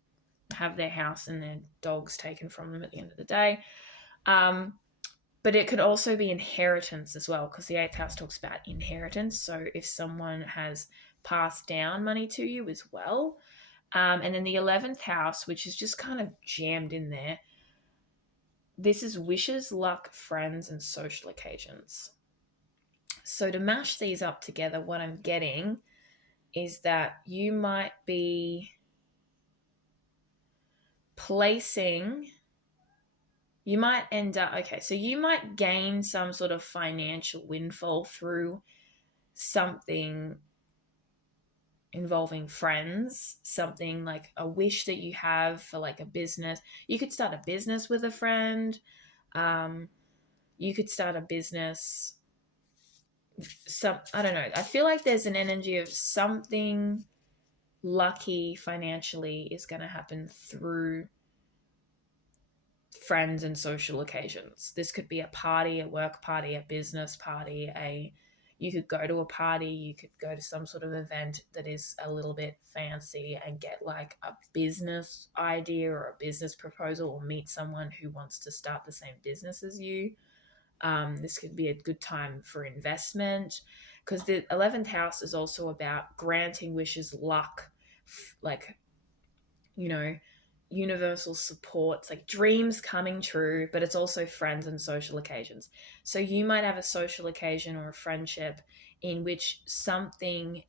have their house and their dogs taken from them at the end of the day. But it could also be inheritance as well, because the 8th house talks about inheritance. So if someone has passed down money to you as well. And then the 11th house, which is just kind of jammed in there. This is wishes, luck, friends, and social occasions. So to mash these up together, what I'm getting is that you might be you might end up, so you might gain some sort of financial windfall through something involving friends, something like a wish that you have for like a business. You could start a business with a friend. You could start a business. I don't know. I feel like there's an energy of something lucky financially is going to happen through friends and social occasions. This could be a party, a work party, a business party, you could go to a party, you could go to some sort of event that is a little bit fancy and get like a business idea or a business proposal, or meet someone who wants to start the same business as you. This could be a good time for investment, because the 11th house is also about granting wishes, luck, like, universal supports, like dreams coming true, but it's also friends and social occasions. So you might have a social occasion or a friendship in which something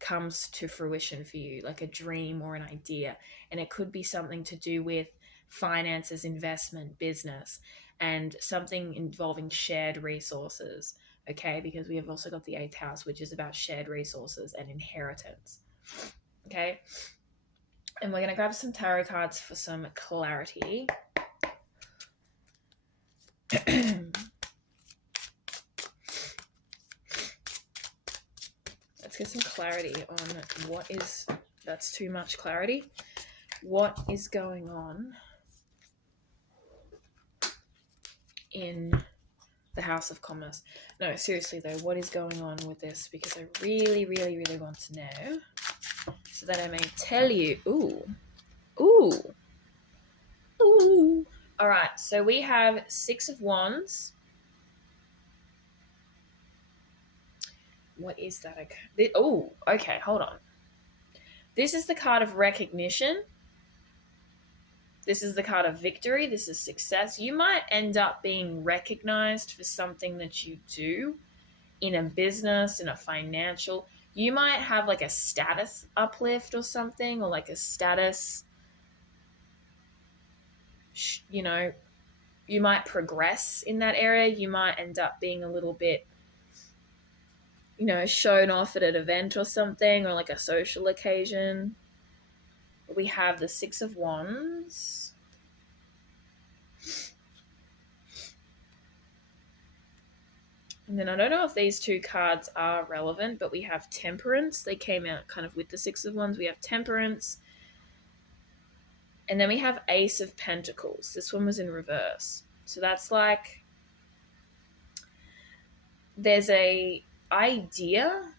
comes to fruition for you, like a dream or an idea. And it could be something to do with finances, investment, business, and something involving shared resources. Okay, because we have also got the 8th house, which is about shared resources and inheritance. Okay. And we're going to grab some tarot cards for some clarity. Let's get some clarity on that's too much clarity. What is going on in the House of Commerce? No, seriously though, what is going on with this? Because I really, really, really want to know, so that I may tell you. Ooh. All right, so we have 6 of Wands. What is that? Okay, hold on. This is the card of recognition. This is the card of victory. This is success. You might end up being recognized for something that you do in a business, in a financial. You might have like a status uplift or something, or like a status, you might progress in that area. You might end up being a little bit, shown off at an event or something, or like a social occasion. We have the Six of Wands. And then I don't know if these two cards are relevant, but we have Temperance. They came out kind of with the Six of Wands. We have Temperance. And then we have Ace of Pentacles. This one was in reverse. So that's like there's a idea.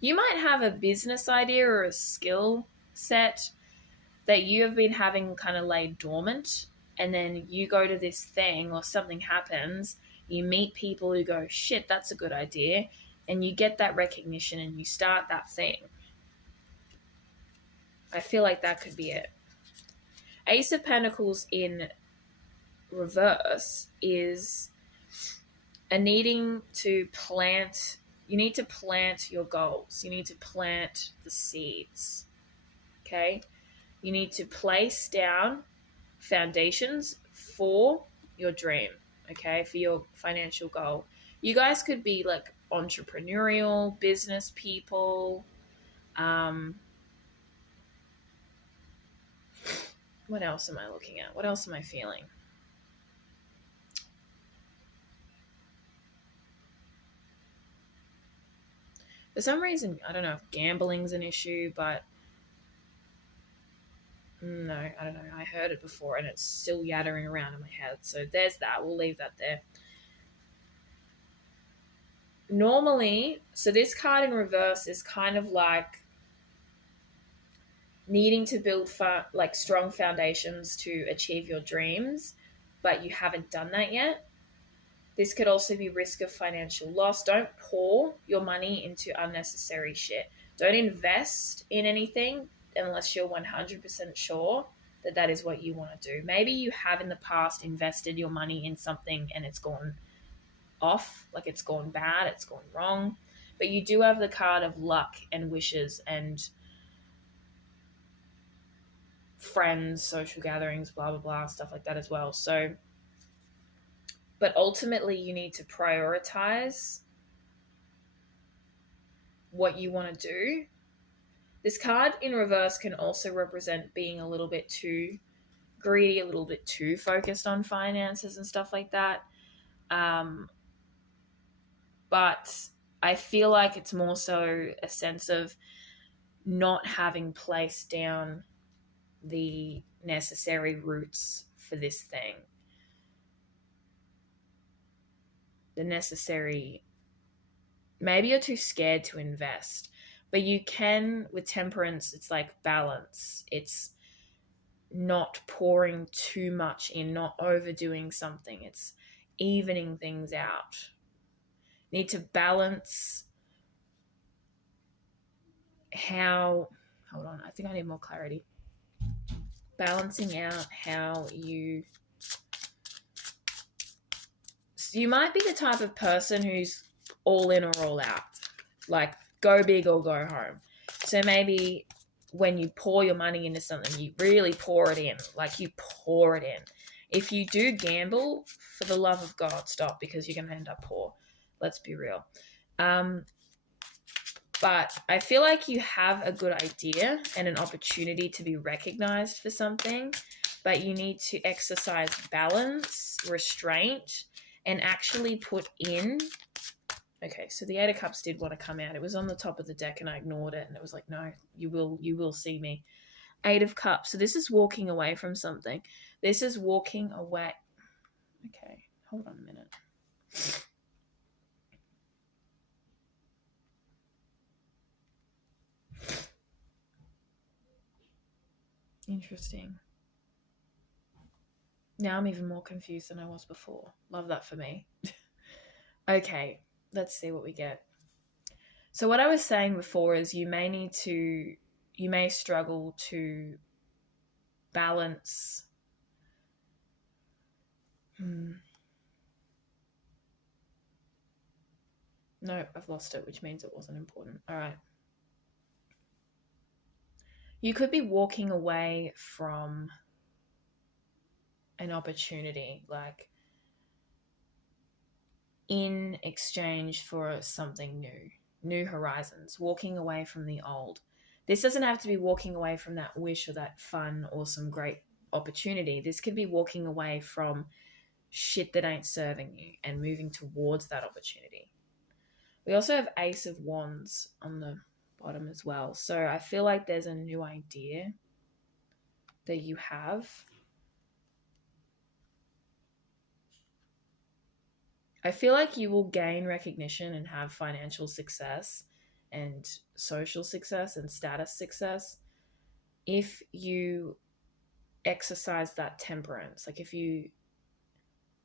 You might have a business idea or a skill set that you have been having kind of laid dormant, and then you go to this thing or something happens, you meet people who go, shit, that's a good idea, and you get that recognition and you start that thing. I feel like that could be it. Ace of Pentacles in reverse is a needing to plant. You need to plant your goals. You need to plant the seeds. Okay? You need to place down foundations for your dream, okay, for your financial goal. You guys could be like entrepreneurial, business people. What else am I looking at? What else am I feeling? For some reason, I don't know if gambling's an issue, but no, I don't know. I heard it before and it's still yattering around in my head. So there's that. We'll leave that there. Normally, so this card in reverse is kind of like needing to build like strong foundations to achieve your dreams, but you haven't done that yet. This could also be risk of financial loss. Don't pour your money into unnecessary shit. Don't invest in anything unless you're 100% sure that that is what you want to do. Maybe you have in the past invested your money in something and it's gone off, like it's gone bad, it's gone wrong. But you do have the card of luck and wishes and friends, social gatherings, blah, blah, blah, stuff like that as well. So, but ultimately you need to prioritize what you want to do. This card in reverse can also represent being a little bit too greedy, a little bit too focused on finances and stuff like that. But I feel like it's more so a sense of not having placed down the necessary roots for this thing. The necessary, maybe you're too scared to invest, but you can, with Temperance, it's like balance. It's not pouring too much in, not overdoing something. It's evening things out. You need to balance how, hold on, I think I need more clarity. Balancing out how you might be the type of person who's all in or all out, like go big or go home. So maybe when you pour your money into something, you really pour it in, like you pour it in. If you do gamble, for the love of God, stop, because you're going to end up poor. Let's be real. But I feel like you have a good idea and an opportunity to be recognized for something, but you need to exercise balance, restraint, and actually put in. Okay, so the Eight of Cups did want to come out. It was on the top of the deck and I ignored it, and it was like, no, you will see me. Eight of Cups. So this is walking away from something. This is walking away. Okay, hold on a minute. Interesting. Now I'm even more confused than I was before. Love that for me. Okay, let's see what we get. So what I was saying before is you may struggle to balance. No, I've lost it, which means it wasn't important. All right. You could be walking away from an opportunity, like in exchange for something new horizons, walking away from the old. This doesn't have to be walking away from that wish or that fun or some great opportunity. This could be walking away from shit that ain't serving you and moving towards that opportunity. We also have Ace of Wands on the bottom as well. So I feel like there's a new idea that you have. I feel like you will gain recognition and have financial success and social success and status success if you exercise that temperance. Like if you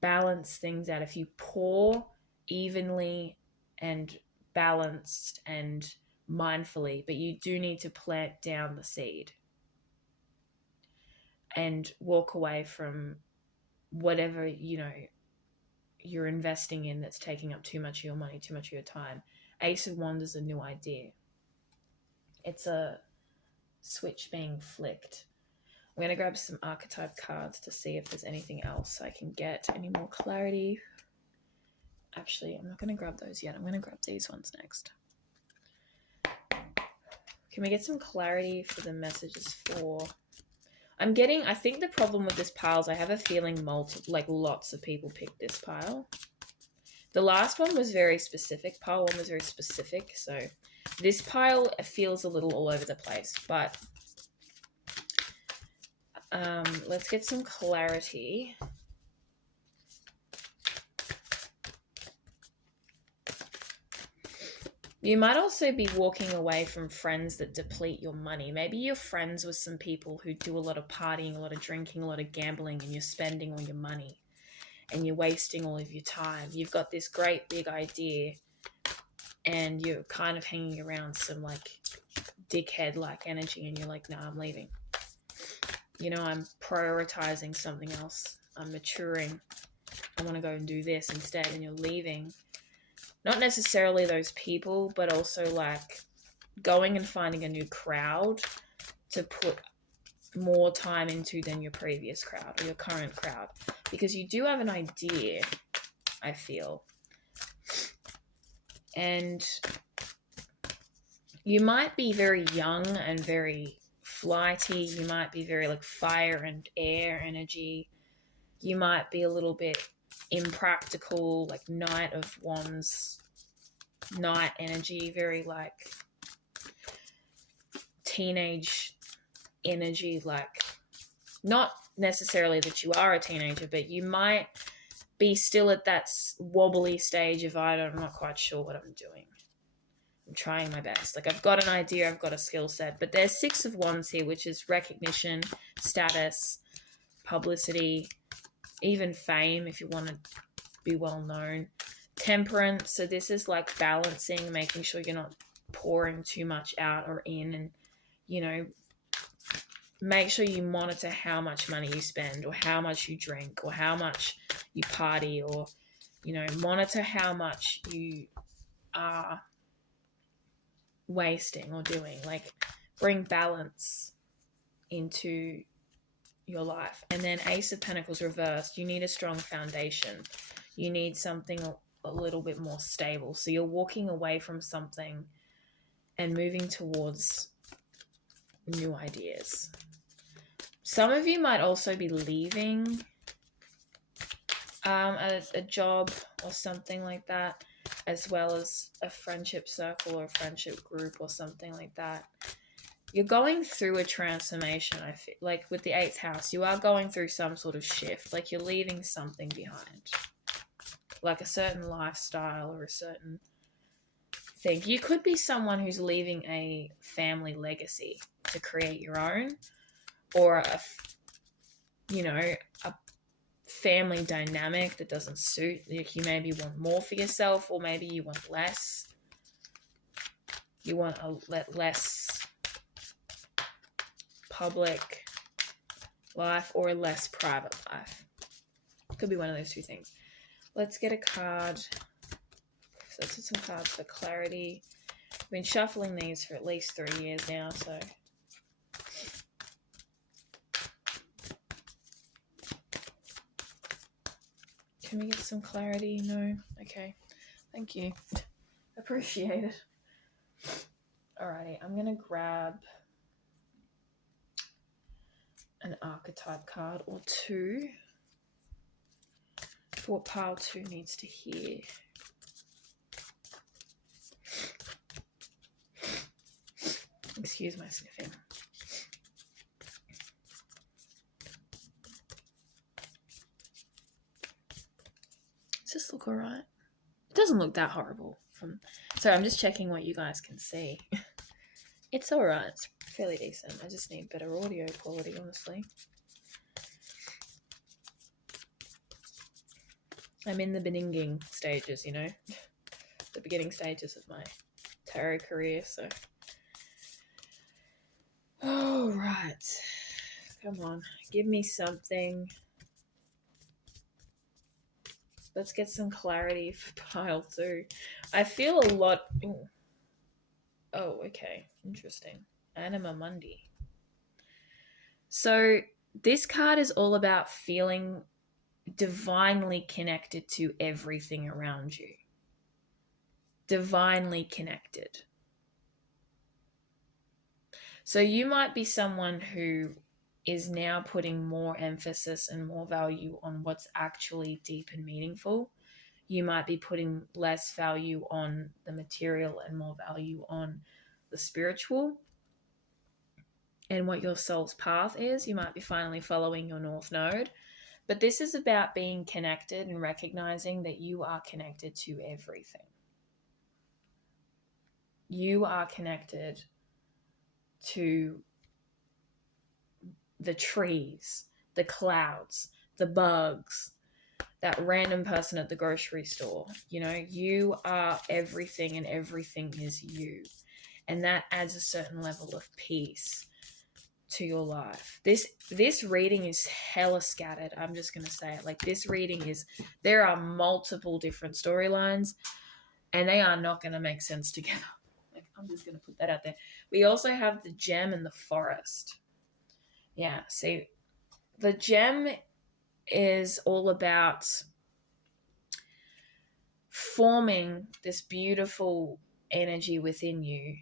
balance things out, if you pour evenly and balanced and mindfully, but you do need to plant down the seed and walk away from whatever, you're investing in that's taking up too much of your money, too much of your time. Ace of Wands is a new idea. It's a switch being flicked. I'm going to grab some archetype cards to see if there's anything else I can get, any more clarity. Actually, I'm not going to grab those yet. I'm going to grab these ones next. Can we get some clarity for the messages for... I think the problem with this pile is I have a feeling lots of people picked this pile. The last one was very specific. Pile 1 was very specific. So this pile feels a little all over the place. But let's get some clarity. You might also be walking away from friends that deplete your money. Maybe you're friends with some people who do a lot of partying, a lot of drinking, a lot of gambling, and you're spending all your money and you're wasting all of your time. You've got this great big idea and you're kind of hanging around some dickhead-like energy and you're like, nah, I'm leaving. I'm prioritizing something else. I'm maturing. I want to go and do this instead, and you're leaving. Not necessarily those people, but also going and finding a new crowd to put more time into than your previous crowd or your current crowd. Because you do have an idea, I feel. And you might be very young and very flighty. You might be very fire and air energy. You might be a little bit impractical, Knight of Wands, Knight energy, very teenage energy, not necessarily that you are a teenager, but you might be still at that wobbly stage of I'm not quite sure what I'm doing. I'm trying my best. I've got an idea, I've got a skill set, but there's 6 of Wands here, which is recognition, status, publicity, even fame if you want to be well known. Temperance, so this is balancing, making sure you're not pouring too much out or in, and make sure you monitor how much money you spend or how much you drink or how much you party, or monitor how much you are wasting or doing. Bring balance into your life. And then Ace of Pentacles reversed, you need a strong foundation. You need something a little bit more stable. So you're walking away from something and moving towards new ideas. Some of you might also be leaving a job or something like that, as well as a friendship circle or a friendship group or something like that. You're going through a transformation, I feel. With the 8th house, you are going through some sort of shift. You're leaving something behind. A certain lifestyle or a certain thing. You could be someone who's leaving a family legacy to create your own, or a family dynamic that doesn't suit. You maybe want more for yourself, or maybe you want less. You want less public life or a less private life. Could be one of those two things. Let's get a card. So let's get some cards for clarity. I've been shuffling these for at least 3 years now, so... Can we get some clarity? No? Okay. Thank you. Appreciate it. Alrighty, I'm going to grab an archetype card or two for what pile 2 needs to hear. Excuse my sniffing. Does this look alright? It doesn't look that horrible. So I'm just checking what you guys can see. It's alright. It's fairly decent. I just need better audio quality, honestly. I'm in the beginning stages, you know? The beginning stages of my tarot career, so... Oh, right. Come on. Give me something. Let's get some clarity for pile 2. I feel a lot... Ooh. Oh, okay. Interesting. Anima Mundi. So this card is all about feeling divinely connected to everything around you. Divinely connected. So you might be someone who is now putting more emphasis and more value on what's actually deep and meaningful. You might be putting less value on the material and more value on the spiritual and what your soul's path is. You might be finally following your North Node. But this is about being connected and recognizing that you are connected to everything. You are connected to the trees, the clouds, the bugs, that random person at the grocery store. You know, you are everything and everything is you. And that adds a certain level of peace to your life. This reading is hella scattered. I'm just going to say it. Like, this reading is, there are multiple different storylines and they are not going to make sense together. Like, I'm just going to put that out there. We also have the gem and the forest. Yeah, see, the gem is all about forming this beautiful energy within you.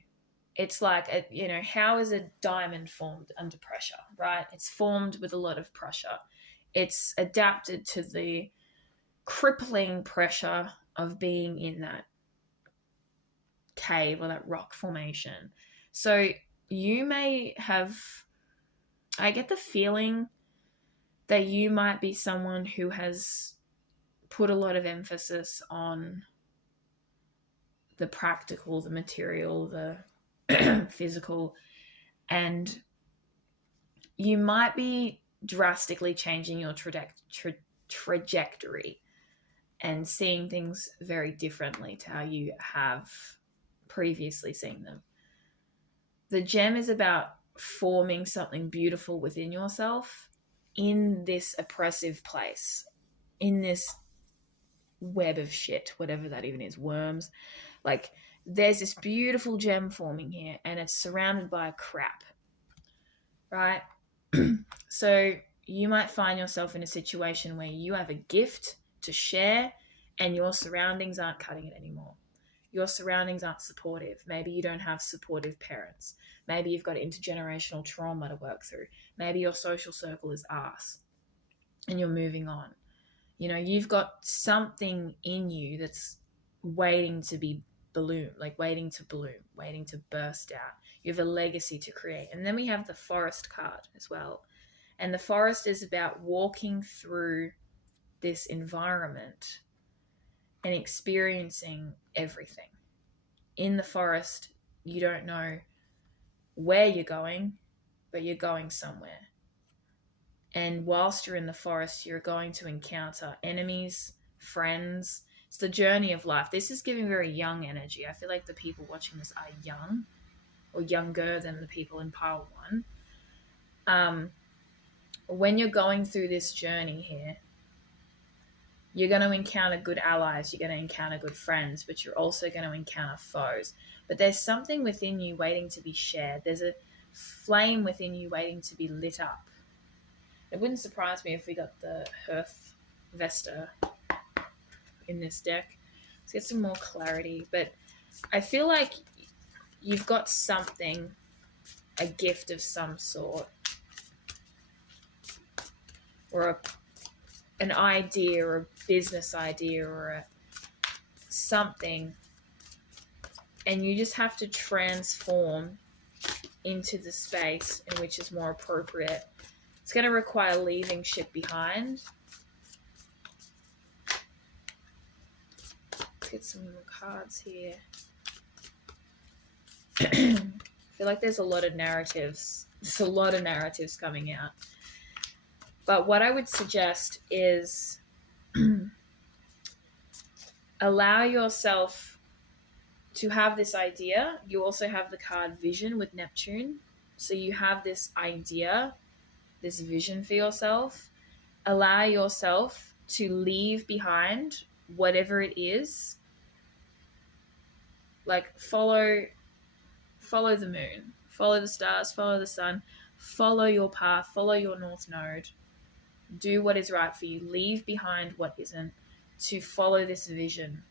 It's like, how is a diamond formed under pressure, right? It's formed with a lot of pressure. It's adapted to the crippling pressure of being in that cave or that rock formation. So you may have, I get the feeling that you might be someone who has put a lot of emphasis on the practical, the material, the physical, and you might be drastically changing your trajectory and seeing things very differently to how you have previously seen them. The gem is about forming something beautiful within yourself in this oppressive place, in this web of shit, whatever that even is, worms. Like, there's this beautiful gem forming here and it's surrounded by crap, right? So you might find yourself in a situation where you have a gift to share and your surroundings aren't cutting it anymore. Your surroundings aren't supportive. Maybe you don't have supportive parents. Maybe you've got intergenerational trauma to work through. Maybe your social circle is arse and you're moving on. You know, you've got something in you that's waiting to be waiting to bloom, waiting to burst out. You have a legacy to create. And then we have the forest card as well. And the forest is about walking through this environment and experiencing everything. In the forest, you don't know where you're going, but you're going somewhere. And whilst you're in the forest, you're going to encounter enemies, friends. It's the journey of life. This is giving very young energy. I feel like the people watching this are young or younger than the people in pile 1. When you're going through this journey here, you're going to encounter good allies, you're going to encounter good friends, but you're also going to encounter foes. But there's something within you waiting to be shared. There's a flame within you waiting to be lit up. It wouldn't surprise me if we got the Hearth Vesta in this deck. Let's get some more clarity. But I feel like you've got something, a gift of some sort, or an idea or a business idea or something, and you just have to transform into the space in which is more appropriate. It's going to require leaving shit behind. Let's get some more cards here. I feel like there's a lot of narratives. There's a lot of narratives coming out. But what I would suggest is allow yourself to have this idea. You also have the card Vision with Neptune. So you have this idea, this vision for yourself. Allow yourself to leave behind whatever it is. Like follow the moon, follow the stars, follow the sun, follow your path, follow your north node. Do what is right for you. Leave behind what isn't, to follow this vision,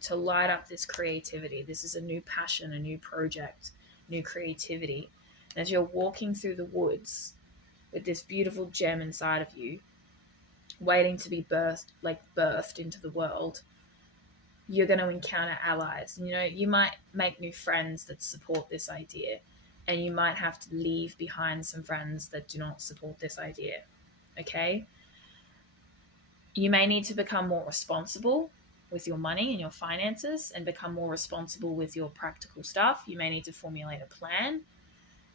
to light up this creativity. This is a new passion, a new project, new creativity. And as you're walking through the woods with this beautiful gem inside of you, waiting to be birthed into the world, you're going to encounter allies. You know, you might make new friends that support this idea, and you might have to leave behind some friends that do not support this idea. Okay? You may need to become more responsible with your money and your finances and become more responsible with your practical stuff. You may need to formulate a plan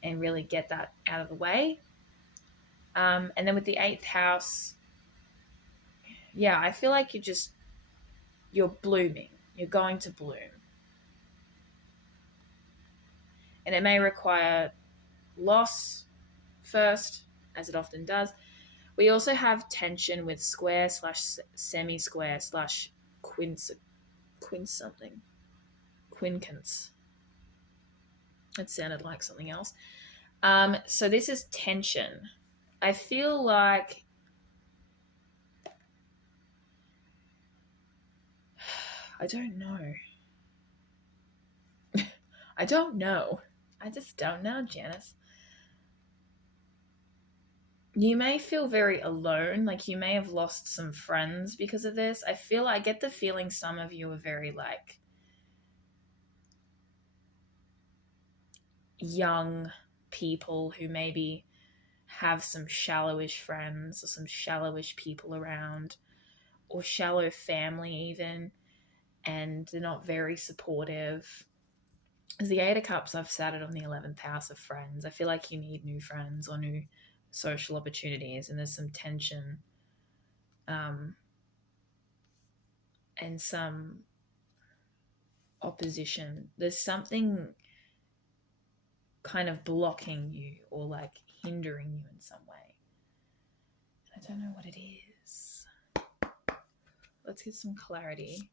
and really get that out of the way. And then with the 8th house, yeah, I feel like you're blooming. You're going to bloom. And it may require loss first, as it often does. We also have tension with square / semi-square / quincunx. It sounded like something else. So this is tension. I feel like I don't know. I don't know. I just don't know, Janice. You may feel very alone, like you may have lost some friends because of this. I get the feeling some of you are very like young people who maybe have some shallowish friends or some shallowish people around, or shallow family even, and they're not very supportive. As the 8 of Cups, I've sat it on the 11th house of friends. I feel like you need new friends or new social opportunities, and there's some tension and some opposition. There's something kind of blocking you or like hindering you in some way. I don't know what it is. Let's get some clarity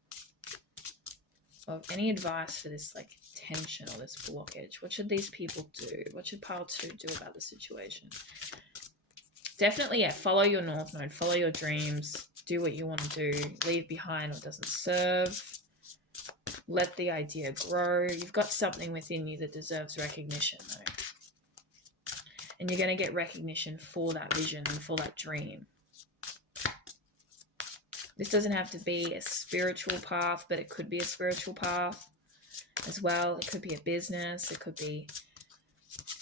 of any advice for this like tension or this blockage. What should these people do? What should pile 2 do about the situation? Definitely, yeah, follow your north node, follow your dreams, do what you want to do, leave behind what doesn't serve, let the idea grow. You've got something within you that deserves recognition, though. And you're going to get recognition for that vision and for that dream. This doesn't have to be a spiritual path, but it could be a spiritual path as well. It could be a business. It could be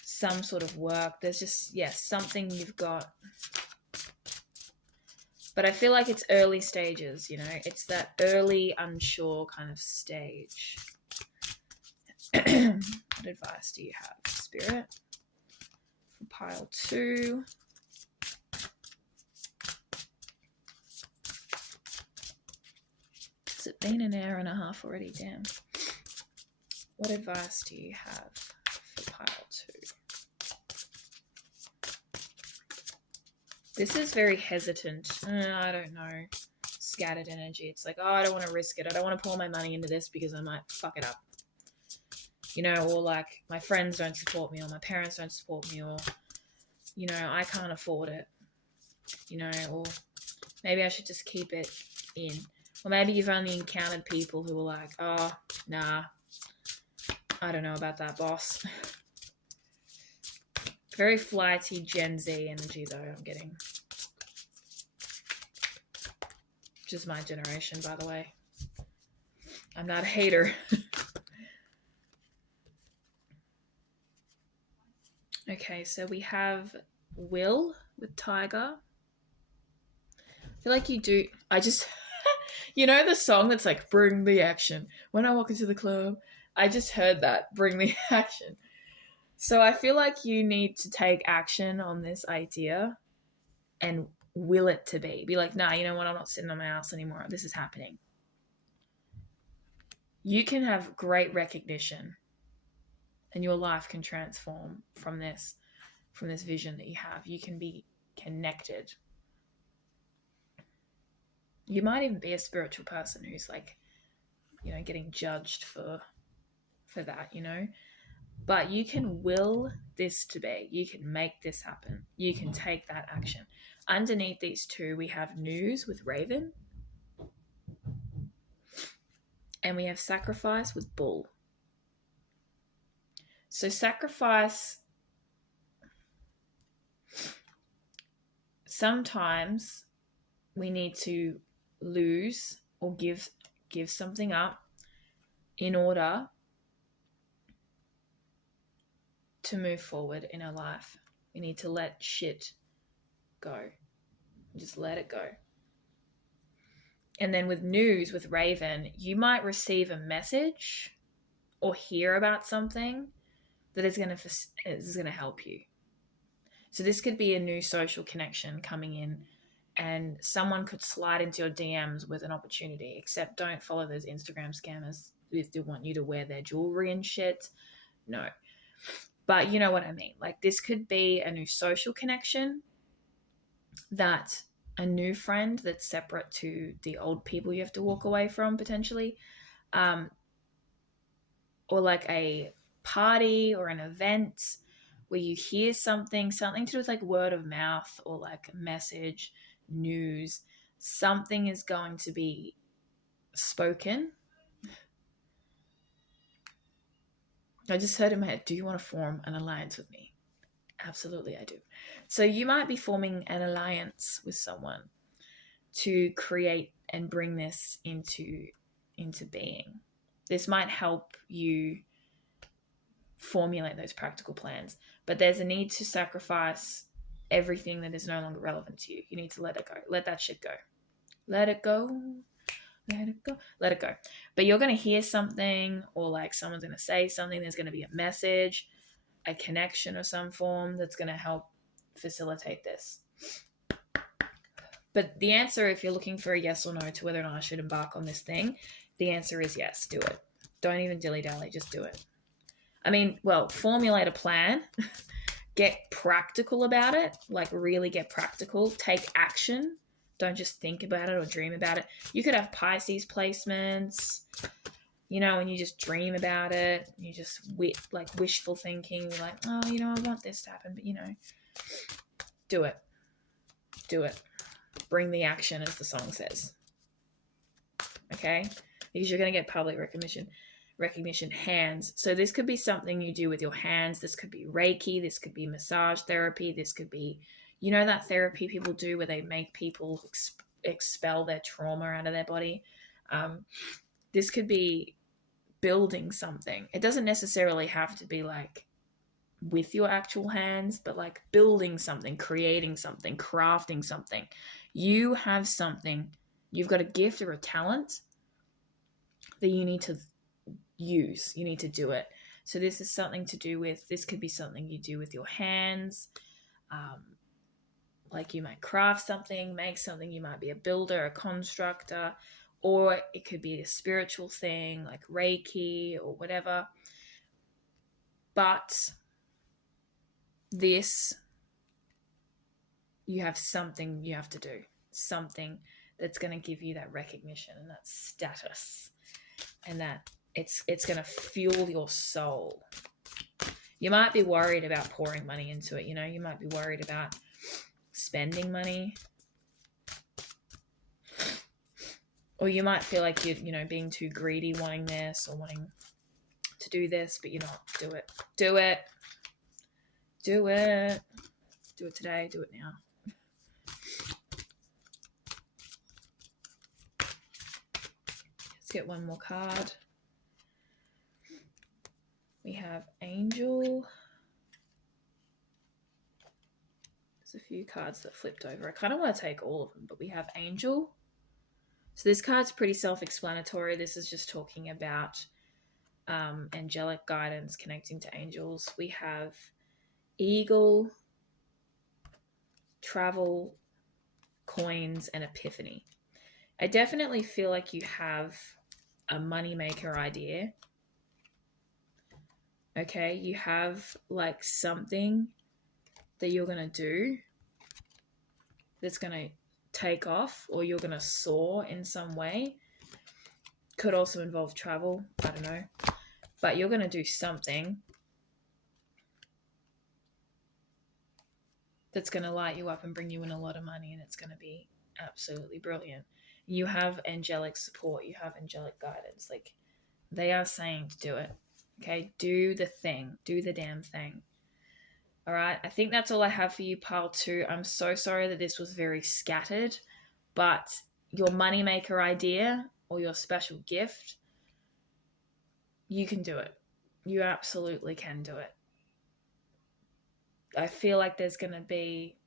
some sort of work. There's just, something you've got. But I feel like it's early stages, you know. It's that early, unsure kind of stage. What advice do you have, Spirit? For pile 2. Has it been an hour and a half already? Damn. What advice do you have for pile 2? This is very hesitant. I don't know. Scattered energy. It's like, I don't want to risk it. I don't want to pour my money into this because I might fuck it up. You know, or like my friends don't support me, or my parents don't support me, or, you know, I can't afford it. You know, or maybe I should just keep it in. Or maybe you've only encountered people who are like, oh, nah, I don't know about that, boss. Very flighty Gen Z energy, though, I'm getting. Just my generation, by the way. I'm not a hater. Okay, so we have Will with Tiger. I feel like you do. I just, you know, the song that's like, bring the action. When I walk into the club, I just heard that, bring the action. So I feel like you need to take action on this idea and will it to be. Be like, nah, you know what? I'm not sitting on my ass anymore. This is happening. You can have great recognition and your life can transform from this vision that you have. You can be connected. You might even be a spiritual person who's like, you know, getting judged for that, you know. But you can will this to be. You can make this happen. You can take that action. Underneath these two, we have news with Raven. And we have sacrifice with Bull. So sacrifice, sometimes we need to lose or give something up in order to move forward in our life. We need to let shit go. Just let it go. And then with news with Raven, you might receive a message or hear about something that is going to help you. So this could be a new social connection coming in, and someone could slide into your DMs with an opportunity, except don't follow those Instagram scammers if they want you to wear their jewelry and shit. No. But you know what I mean. Like, this could be a new social connection, that a new friend that's separate to the old people you have to walk away from potentially, or like a party or an event where you hear something to do with like word of mouth or like message, news, something is going to be spoken. I just heard in my head, do you want to form an alliance with me? Absolutely, I do. So you might be forming an alliance with someone to create and bring this into being. This might help you formulate those practical plans, but there's a need to sacrifice everything that is no longer relevant to you. You need to let it go. Let that shit go. Let it go. Let it go. Let it go. But you're going to hear something, or like someone's going to say something. There's going to be a message, a connection of some form that's going to help facilitate this. But the answer, if you're looking for a yes or no to whether or not I should embark on this thing, the answer is yes. Do it. Don't even dilly-dally. Just do it. I mean, well, formulate a plan. Get practical about it. Like, really get practical. Take action. Don't just think about it or dream about it. You could have Pisces placements, you know, and you just dream about it. You just like wishful thinking. You're like, oh, you know, I want this to happen. But, you know, do it. Do it. Bring the action, as the song says. Okay? Because you're going to get public recognition, hands. So this could be something you do with your hands. This could be Reiki. This could be massage therapy. This could be, you know, that therapy people do where they make people expel their trauma out of their body. This could be building something. It doesn't necessarily have to be like with your actual hands, but like building something, creating something, crafting something. You have something. You've got a gift or a talent that you need to use. You need to do it. So this is something to do with, this could be something you do with your hands. Like you might craft something, make something. You might be a builder, a constructor, or it could be a spiritual thing like Reiki or whatever. But this, you have something you have to do, something that's going to give you that recognition and that status, and that it's going to fuel your soul. You might be worried about pouring money into it. You know, you might be worried about spending money. Or you might feel like you're, being too greedy, wanting this or wanting to do this, but you're not. Do it. Do it. Do it. Do it today. Do it now. Let's get one more card. We have Angel. There's a few cards that flipped over. I kind of want to take all of them, but we have Angel. So this card's pretty self-explanatory. This is just talking about angelic guidance, connecting to angels. We have Eagle, Travel, Coins, and Epiphany. I definitely feel like you have a moneymaker idea. Okay, you have like something that you're going to do that's going to take off, or you're going to soar in some way. Could also involve travel, I don't know. But you're going to do something that's going to light you up and bring you in a lot of money, and it's going to be absolutely brilliant. You have angelic support. You have angelic guidance. Like, they are saying to do it. Okay, do the thing. Do the damn thing. All right, I think that's all I have for you, pile 2. I'm so sorry that this was very scattered, but your moneymaker idea or your special gift, you can do it. You absolutely can do it. I feel like there's going to be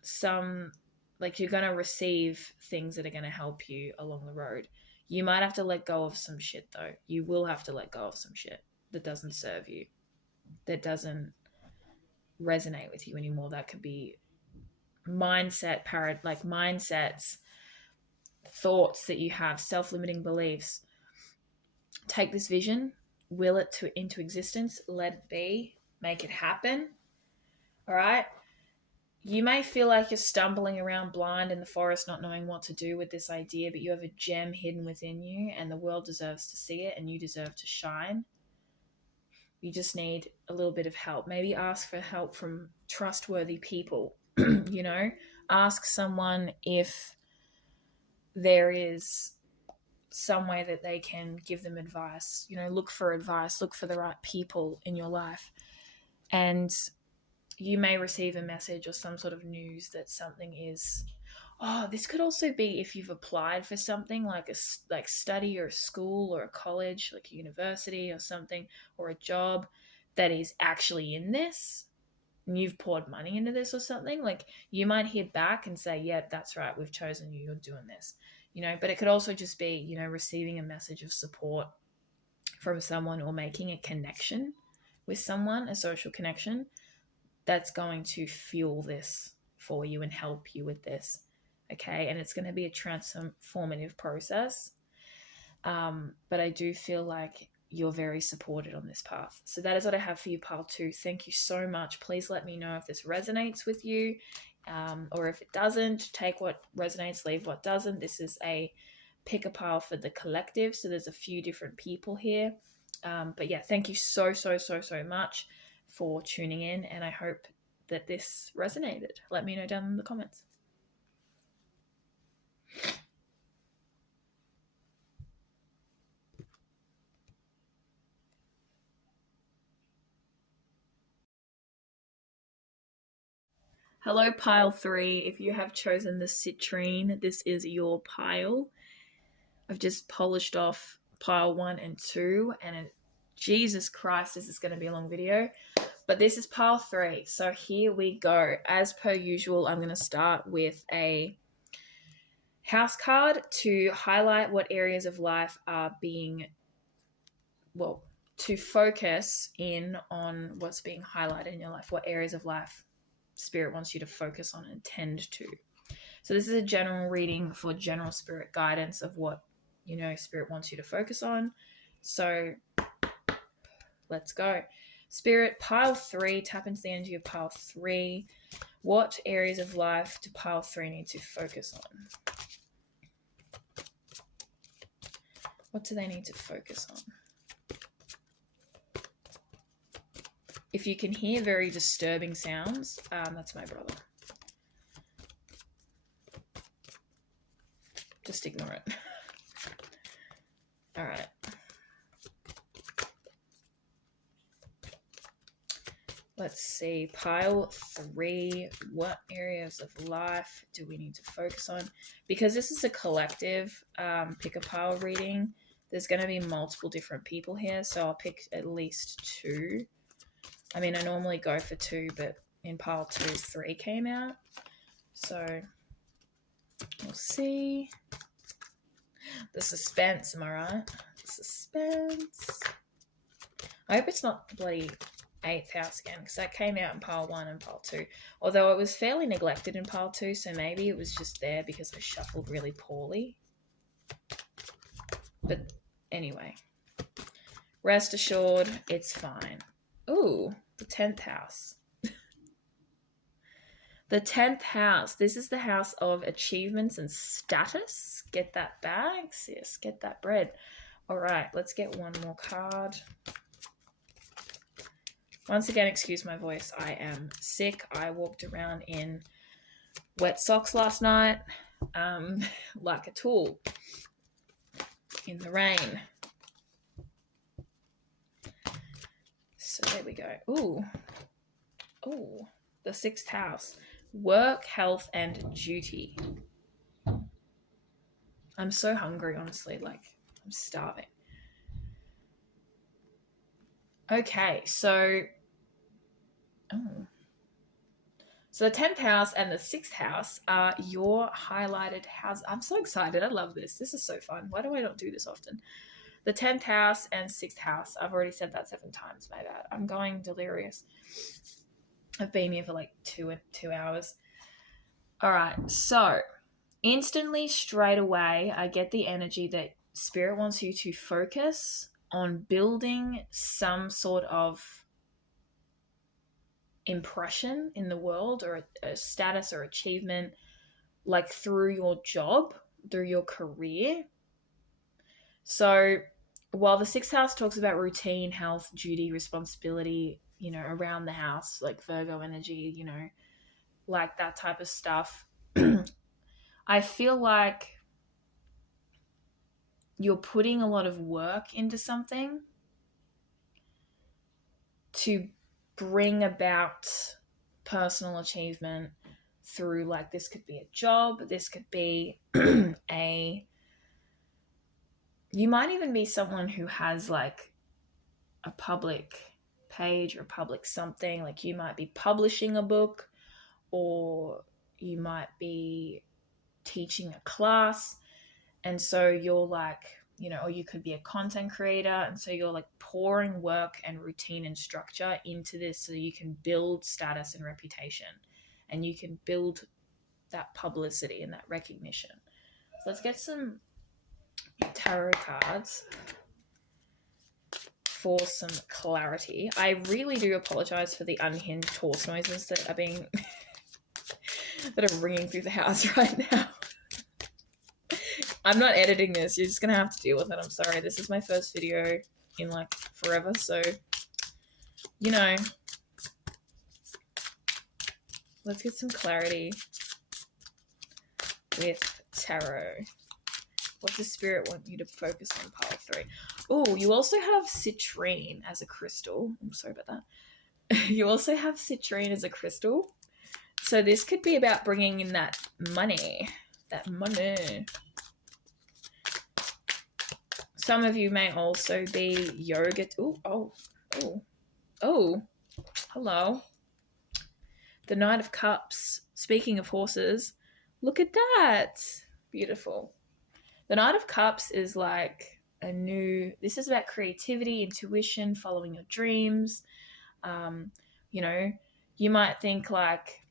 some, like, you're going to receive things that are going to help you along the road. You might have to let go of some shit, though. You will have to let go of some shit that doesn't serve you, that doesn't resonate with you anymore. That could be mindsets, thoughts that you have, self-limiting beliefs. Take this vision, will it into existence, let it be, make it happen. All right. You may feel like you're stumbling around blind in the forest, not knowing what to do with this idea, but you have a gem hidden within you, and the world deserves to see it, and you deserve to shine. You just need a little bit of help. Maybe ask for help from trustworthy people. Ask someone if there is some way that they can give them advice. Look for advice, look for the right people in your life. And you may receive a message or some sort of news that something is, this could also be if you've applied for something like study or a school or a college, like a university or something, or a job that is actually in this, and you've poured money into this or something. Like, you might hear back and say, yeah, that's right, we've chosen you, you're doing this. But it could also just be, receiving a message of support from someone, or making a connection with someone, a social connection that's going to fuel this for you and help you with this. Okay. And it's going to be a transformative process. But I do feel like you're very supported on this path. So that is what I have for you, pile 2. Thank you so much. Please let me know if this resonates with you, or if it doesn't. Take what resonates, leave what doesn't. This is a pick a pile for the collective. So there's a few different people here. But yeah, thank you so much for tuning in, and I hope that this resonated. Let me know down in the comments. Hello, pile 3. If you have chosen the citrine, this is your pile. I've just polished off pile 1 and 2, and Jesus Christ, this is going to be a long video. But this is pile 3. So here we go. As per usual, I'm going to start with a house card to highlight what areas of life are being, to focus in on what's being highlighted in your life, what areas of life Spirit wants you to focus on and tend to. So this is a general reading for general Spirit guidance of what, Spirit wants you to focus on. So let's go. Spirit, pile 3, tap into the energy of pile 3. What areas of life do pile 3 need to focus on? What do they need to focus on? If you can hear very disturbing sounds, that's my brother. Just ignore it. All right. Let's see. Pile 3. What areas of life do we need to focus on? Because this is a collective pick a pile reading, there's going to be multiple different people here, so I'll pick at least 2. I mean, I normally go for 2, but in pile 2, 3 came out. So we'll see. The suspense, am I right? The suspense. I hope it's not the bloody 8th house again, because that came out in pile 1 and pile 2. Although it was fairly neglected in pile 2, so maybe it was just there because I shuffled really poorly. But anyway, rest assured, it's fine. Ooh, the 10th house. The 10th house. This is the house of achievements and status. Get that bag, sis. Get that bread. All right, let's get one more card. Once again, excuse my voice. I am sick. I walked around in wet socks last night, like a tool in the rain. So there we go. Ooh, the 6th house. Work, health, and duty. I'm so hungry, honestly. Like, I'm starving. Okay, so the 10th house and the 6th house are your highlighted house. I'm so excited. I love this. This is so fun. Why do I not do this often? The 10th house and 6th house. I've already said that 7 times. My bad. I'm going delirious. I've been here for like 2 hours. All right. So instantly, straight away, I get the energy that Spirit wants you to focus on building some sort of impression in the world, or a status or achievement, like through your job, through your career. So while the 6th house talks about routine, health, duty, responsibility, around the house, like Virgo energy, like that type of stuff, I feel like you're putting a lot of work into something to bring about personal achievement through, like, this could be a job, this could be you might even be someone who has like a public page or public something, like you might be publishing a book, or you might be teaching a class, and so you're like, or you could be a content creator, and so you're like pouring work and routine and structure into this so you can build status and reputation, and you can build that publicity and that recognition. So let's get some tarot cards for some clarity. I really do apologize for the unhinged horse noises that are being that are ringing through the house right now. I'm not editing this. You're just going to have to deal with it. I'm sorry. This is my first video in like forever. So, let's get some clarity with tarot. What does Spirit want you to focus on, pile 3? Oh, you also have citrine as a crystal. I'm sorry about that. You also have citrine as a crystal. So this could be about bringing in that money. That money. Some of you may also be yoga. Oh, hello. The Knight of Cups. Speaking of horses, look at that. Beautiful. The Knight of Cups is like this is about creativity, intuition, following your dreams. You might think like,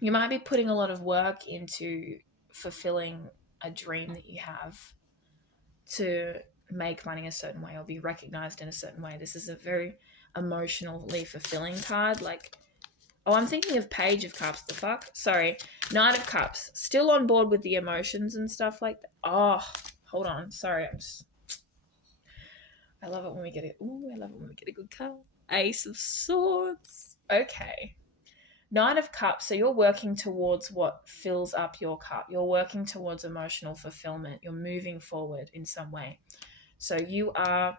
you might be putting a lot of work into fulfilling a dream that you have to make money a certain way or be recognized in a certain way. This is a very emotionally fulfilling card. Like, I'm thinking of Page of Cups. The fuck? Sorry. Knight of Cups. Still on board with the emotions and stuff like that. Oh, hold on. Sorry. I love it when we get it. I love it when we get a good card. Ace of Swords. Okay. Knight of Cups. So you're working towards what fills up your cup. You're working towards emotional fulfillment. You're moving forward in some way. So you are,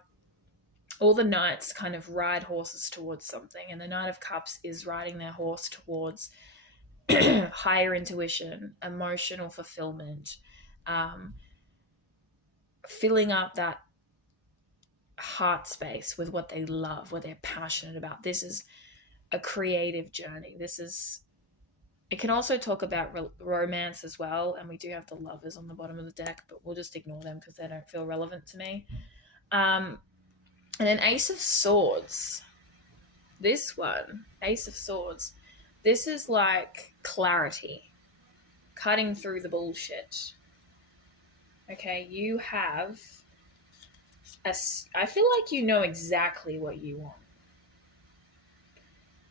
all the knights kind of ride horses towards something, and the Knight of Cups is riding their horse towards higher intuition, emotional fulfillment, um, filling up that heart space with what they love, what they're passionate about. This is a creative journey. It can also talk about romance as well, and we do have the lovers on the bottom of the deck, but we'll just ignore them because they don't feel relevant to me. And then Ace of Swords. This one, Ace of Swords, this is like clarity, cutting through the bullshit. Okay, you have I feel like you know exactly what you want.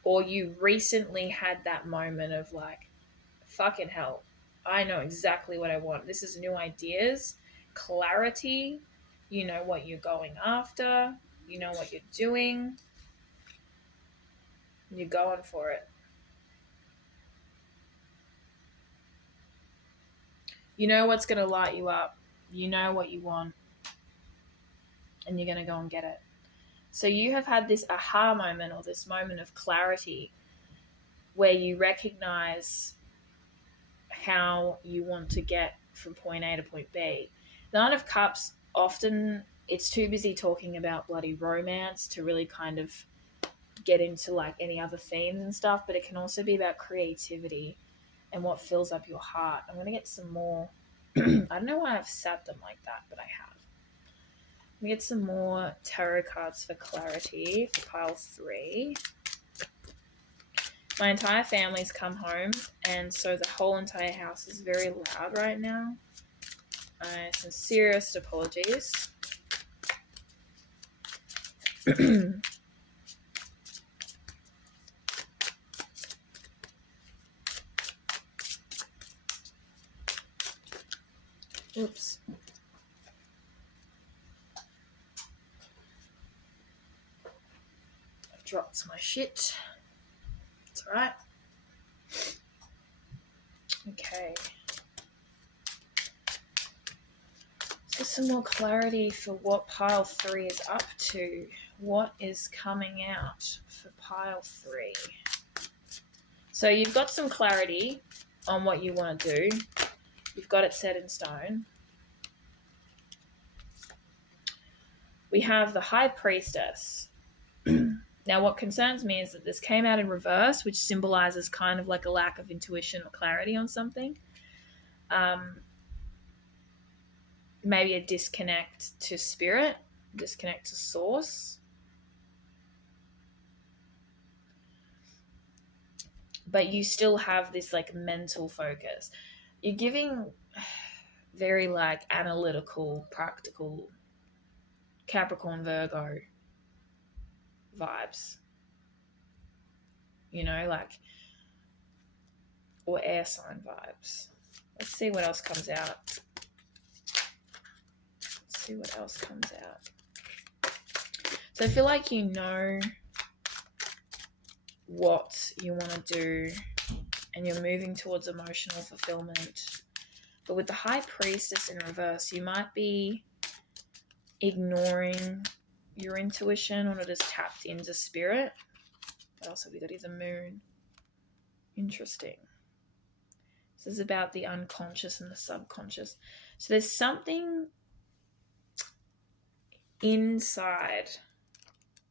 Or you recently had that moment of like, fucking hell, I know exactly what I want. This is new ideas, clarity. You know what you're going after. You know what you're doing. You're going for it. You know what's going to light you up. You know what you want. And you're going to go and get it. So you have had this aha moment or this moment of clarity where you recognize how you want to get from point A to point B. The Nine of Cups, often it's too busy talking about bloody romance to really kind of get into like any other themes and stuff, but it can also be about creativity and what fills up your heart. I'm going to get some more. I don't know why I've sat them like that, but I have. Let me get some more tarot cards for clarity for pile 3. My entire family's come home, and so the whole entire house is very loud right now. Sincerest apologies. Oops. I've dropped my shit. It's alright. Okay. Just some more clarity for what pile 3 is up to. What is coming out for pile 3? So you've got some clarity on what you want to do. You've got it set in stone. We have the High Priestess. Now, what concerns me is that this came out in reverse, which symbolizes kind of like a lack of intuition or clarity on something. Maybe a disconnect to spirit, disconnect to source. But you still have this like mental focus. You're giving very like analytical, practical Capricorn, Virgo vibes. You know, like, or air sign vibes. Let's see what else comes out. See what else comes out. So I feel like you know what you want to do and you're moving towards emotional fulfillment. But with the High Priestess in reverse, you might be ignoring your intuition or not as tapped into spirit. What else have we got? Is the Moon. Interesting. This is about the unconscious and the subconscious. So there's something inside.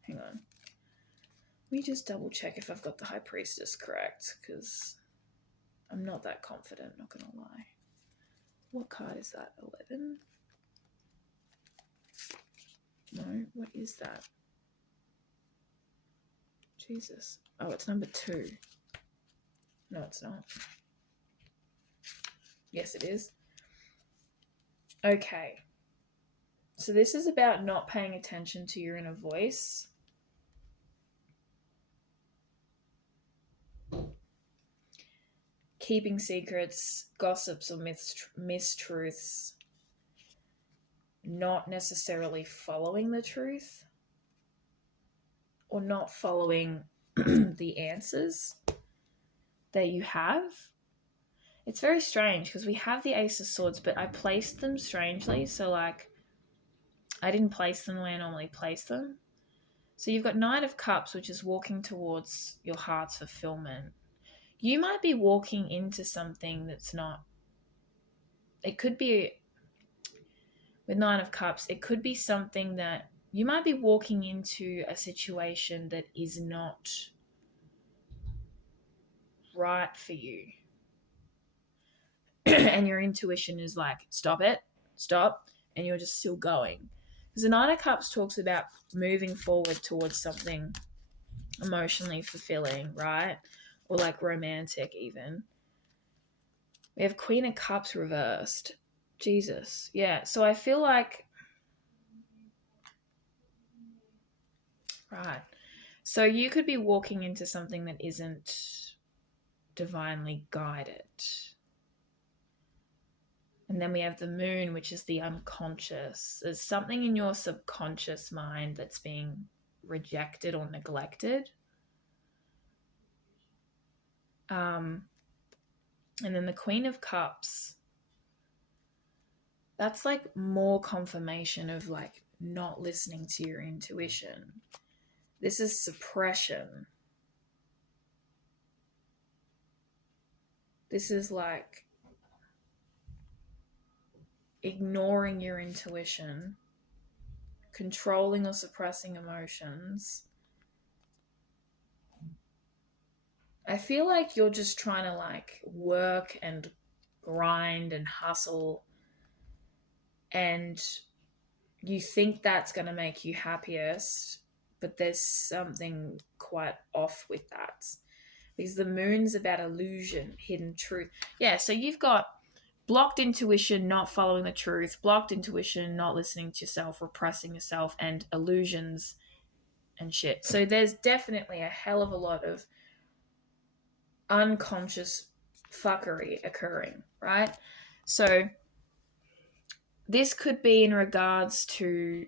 Hang on. Let me just double check if I've got the High Priestess correct, because I'm not that confident, not going to lie. What card is that? 11? No, what is that? Jesus. Oh, it's number 2. No, it's not. Yes, it is. Okay. So this is about not paying attention to your inner voice. Keeping secrets, gossips or mistruths. Not necessarily following the truth. Or not following the answers that you have. It's very strange because we have the Ace of Swords, but I placed them strangely. So like I didn't place them the way I normally place them. So you've got Knight of Cups, which is walking towards your heart's fulfillment. You might be walking into something that's not, it could be, with Nine of Cups, it could be something that you might be walking into a situation that is not right for you. And your intuition is like, stop it, stop, and you're just still going. Because the Nine of Cups talks about moving forward towards something emotionally fulfilling, right? Or like romantic even. We have Queen of Cups reversed. Jesus. Yeah. So I feel like, right. So you could be walking into something that isn't divinely guided. And then we have the moon, which is the unconscious. There's something in your subconscious mind that's being rejected or neglected. And then the Queen of Cups, that's like more confirmation of like not listening to your intuition. This is suppression. This is like ignoring your intuition, controlling or suppressing emotions. I feel like you're just trying to like work and grind and hustle, and you think that's going to make you happiest, but there's something quite off with that, because the moon's about illusion, hidden truth. Yeah, so you've got blocked intuition, not following the truth, blocked intuition, not listening to yourself, repressing yourself, and illusions and shit. So there's definitely a hell of a lot of unconscious fuckery occurring, right? So this could be in regards to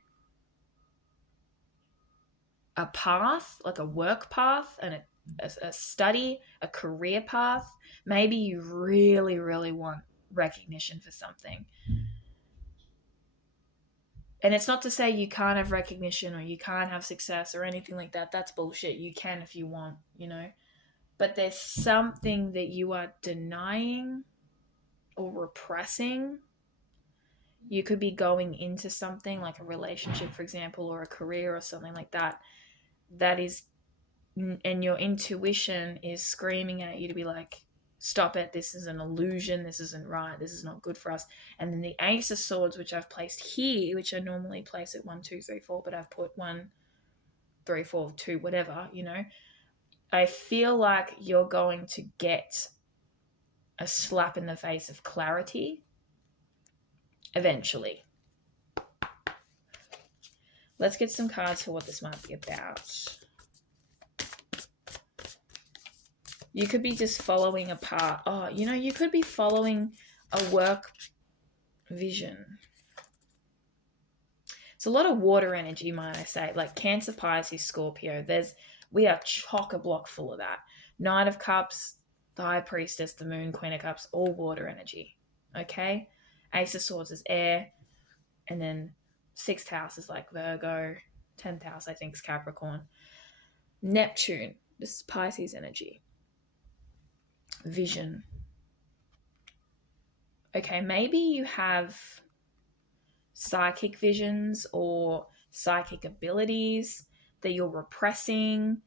a path, like a work path and a study, a career path. Maybe you really, really want recognition for something. And it's not to say you can't have recognition or you can't have success or anything like that. That's bullshit. You can if you want, you know. But there's something that you are denying or repressing. You could be going into something like a relationship, for example, or a career or something like that. That is, and your intuition is screaming at you to be like, stop it, this is an illusion, this isn't right, this is not good for us. And then the Ace of Swords, which I've placed here, which I normally place at 1, 2, 3, 4, but I've put 1, 3, 4, 2, whatever, you know. I feel like you're going to get a slap in the face of clarity eventually. Let's get some cards for what this might be about. You could be just following a path. Oh, you know, you could be following a work vision. It's a lot of water energy, might I say. Like Cancer, Pisces, Scorpio. We are chock-a-block full of that. Knight of Cups, the High Priestess, the Moon, Queen of Cups, all water energy. Okay? Ace of Swords is air. And then 6th house is like Virgo. 10th house, I think, is Capricorn. Neptune, this is Pisces energy. Vision. Okay, maybe you have psychic visions or psychic abilities that you're repressing.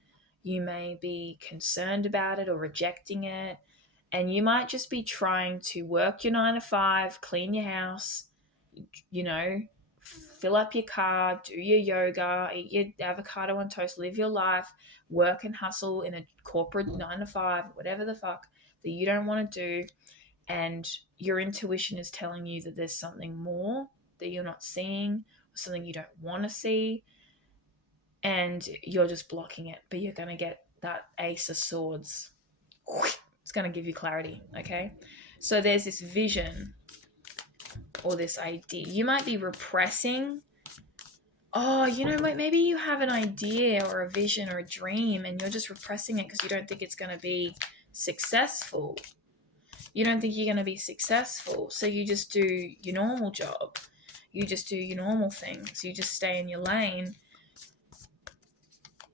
You may be concerned about it or rejecting it. And you might just be trying to work your 9 to 5, clean your house, you know, fill up your car, do your yoga, eat your avocado on toast, live your life, work and hustle in a corporate 9 to 5, whatever the fuck that you don't want to do. And your intuition is telling you that there's something more that you're not seeing, or something you don't want to see, and you're just blocking it. But you're going to get that Ace of Swords. It's going to give you clarity, okay? So there's this vision or this idea. You might be repressing. Oh, you know, maybe you have an idea or a vision or a dream and you're just repressing it because you don't think it's going to be successful. You don't think you're going to be successful, so you just do your normal job. you just do your normal things. You just stay in your lane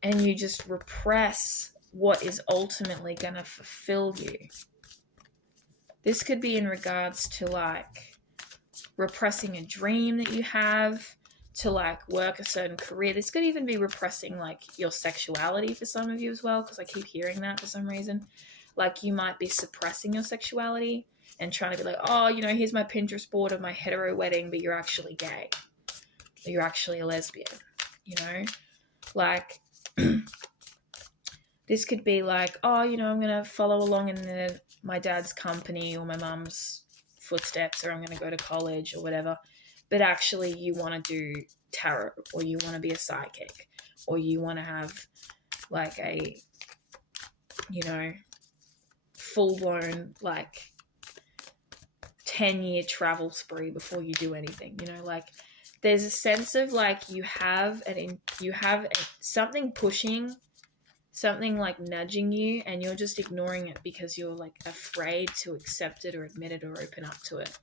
and you just repress what is ultimately going to fulfill you. This could be in regards to like repressing a dream that you have, to like work a certain career. This could even be repressing like your sexuality for some of you as well, because I keep hearing that for some reason. Like you might be suppressing your sexuality and trying to be like, oh, you know, here's my Pinterest board of my hetero wedding, but you're actually gay. Or you're actually a lesbian, you know? Like this could be like, oh, you know, I'm going to follow along in my dad's company or my mum's footsteps, or I'm going to go to college or whatever. But actually you want to do tarot, or you want to be a psychic, or you want to have like a, you know, full-blown like 10-year travel spree before you do anything, you know, like there's a sense of like you have something pushing, something like nudging you, and you're just ignoring it because you're like afraid to accept it or admit it or open up to it.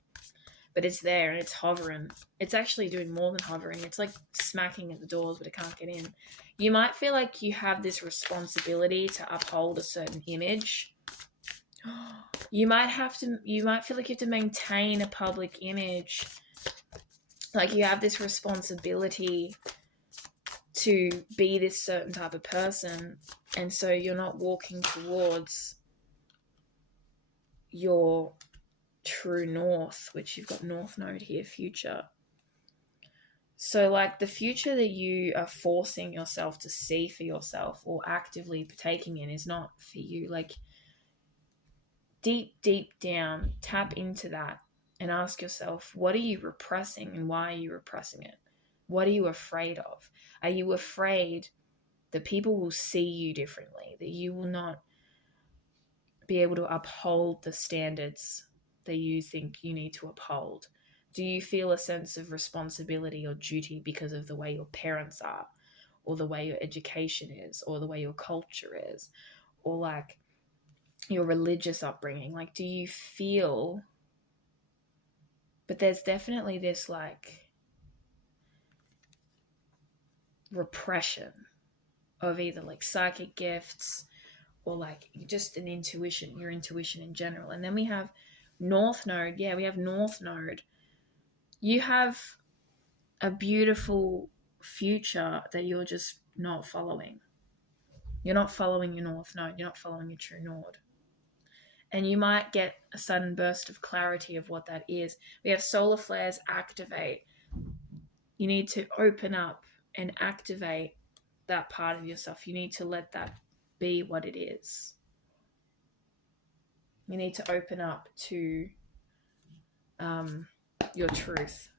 But it's there and it's hovering. It's actually doing more than hovering. It's like smacking at the doors, but it can't get in. You might feel like you have this responsibility to uphold a certain image. You might feel like you have to maintain a public image. Like you have this responsibility to be this certain type of person, and so you're not walking towards your true north, which you've got North Node here, future. So like the future that you are forcing yourself to see for yourself or actively partaking in is not for you. Like deep down, tap into that and ask yourself, what are you repressing and why are you repressing it? What are you afraid of? Are you afraid that people will see you differently, that you will not be able to uphold the standards that you think you need to uphold? Do you feel a sense of responsibility or duty because of the way your parents are, or the way your education is, or the way your culture is, or like your religious upbringing? Like, do you feel... But there's definitely this like repression of either like psychic gifts or like just an intuition, your intuition in general. And then we have North Node. Yeah, we have North Node. You have a beautiful future that you're just not following. You're not following your North Node. You're not following your true Node. And you might get a sudden burst of clarity of what that is. We have solar flares activate. You need to open up and activate that part of yourself. You need to let that be what it is. You need to open up to your truth.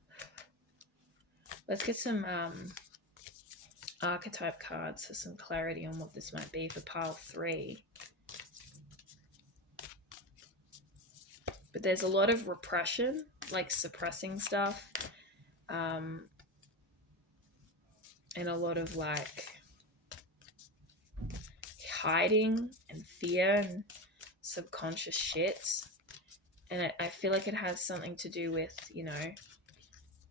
Let's get some archetype cards for some clarity on what this might be for pile 3. But there's a lot of repression, like suppressing stuff, and a lot of like hiding and fear and subconscious shit. And I feel like it has something to do with, you know,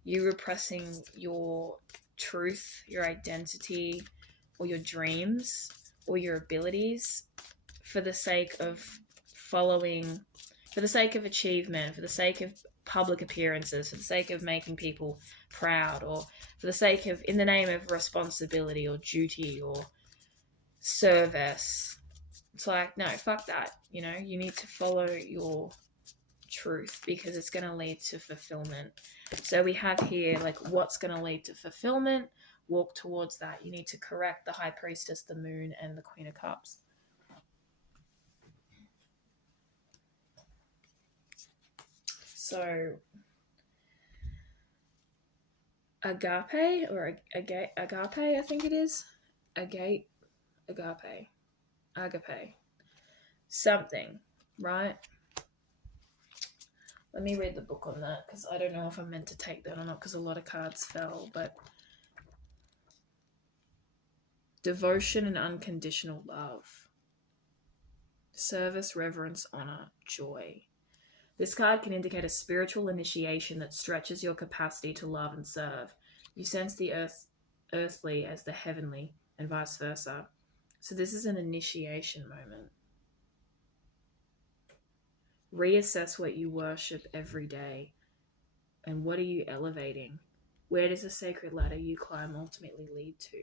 you repressing your truth, your identity, or your dreams, or your abilities for the sake of following, for the sake of achievement, for the sake of public appearances, for the sake of making people proud, or for the sake of, in the name of responsibility or duty or service. It's like, no, fuck that. You know, you need to follow your truth because it's going to lead to fulfillment. So we have here like what's going to lead to fulfillment. Walk towards that. You need to correct the High Priestess, the Moon, and the Queen of Cups. So agape, or agape, I think it is. Agape. Something, right? Let me read the book on that because I don't know if I'm meant to take that or not because a lot of cards fell. But devotion and unconditional love. Service, reverence, honor, joy. This card can indicate a spiritual initiation that stretches your capacity to love and serve. You sense the earthly as the heavenly and vice versa. So this is an initiation moment. Reassess what you worship every day and what are you elevating? Where does the sacred ladder you climb ultimately lead to?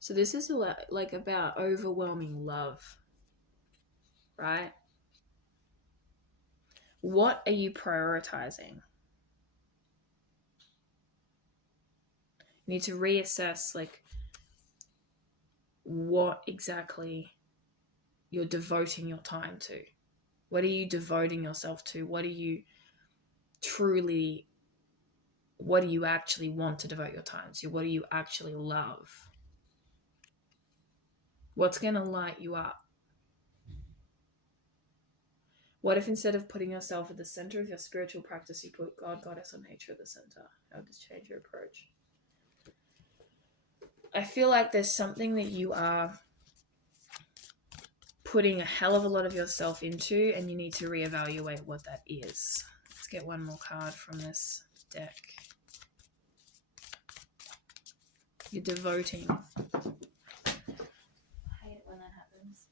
So this is like about overwhelming love, right? What are you prioritizing? You need to reassess like what exactly you're devoting your time to. What are you devoting yourself to? What do you actually want to devote your time to? What do you actually love? What's going to light you up? What if instead of putting yourself at the center of your spiritual practice, you put God, Goddess, or nature at the center? How does this change your approach? I feel like there's something that you are putting a hell of a lot of yourself into, and you need to reevaluate what that is. Let's get one more card from this deck. You're devoting. I hate it when that happens.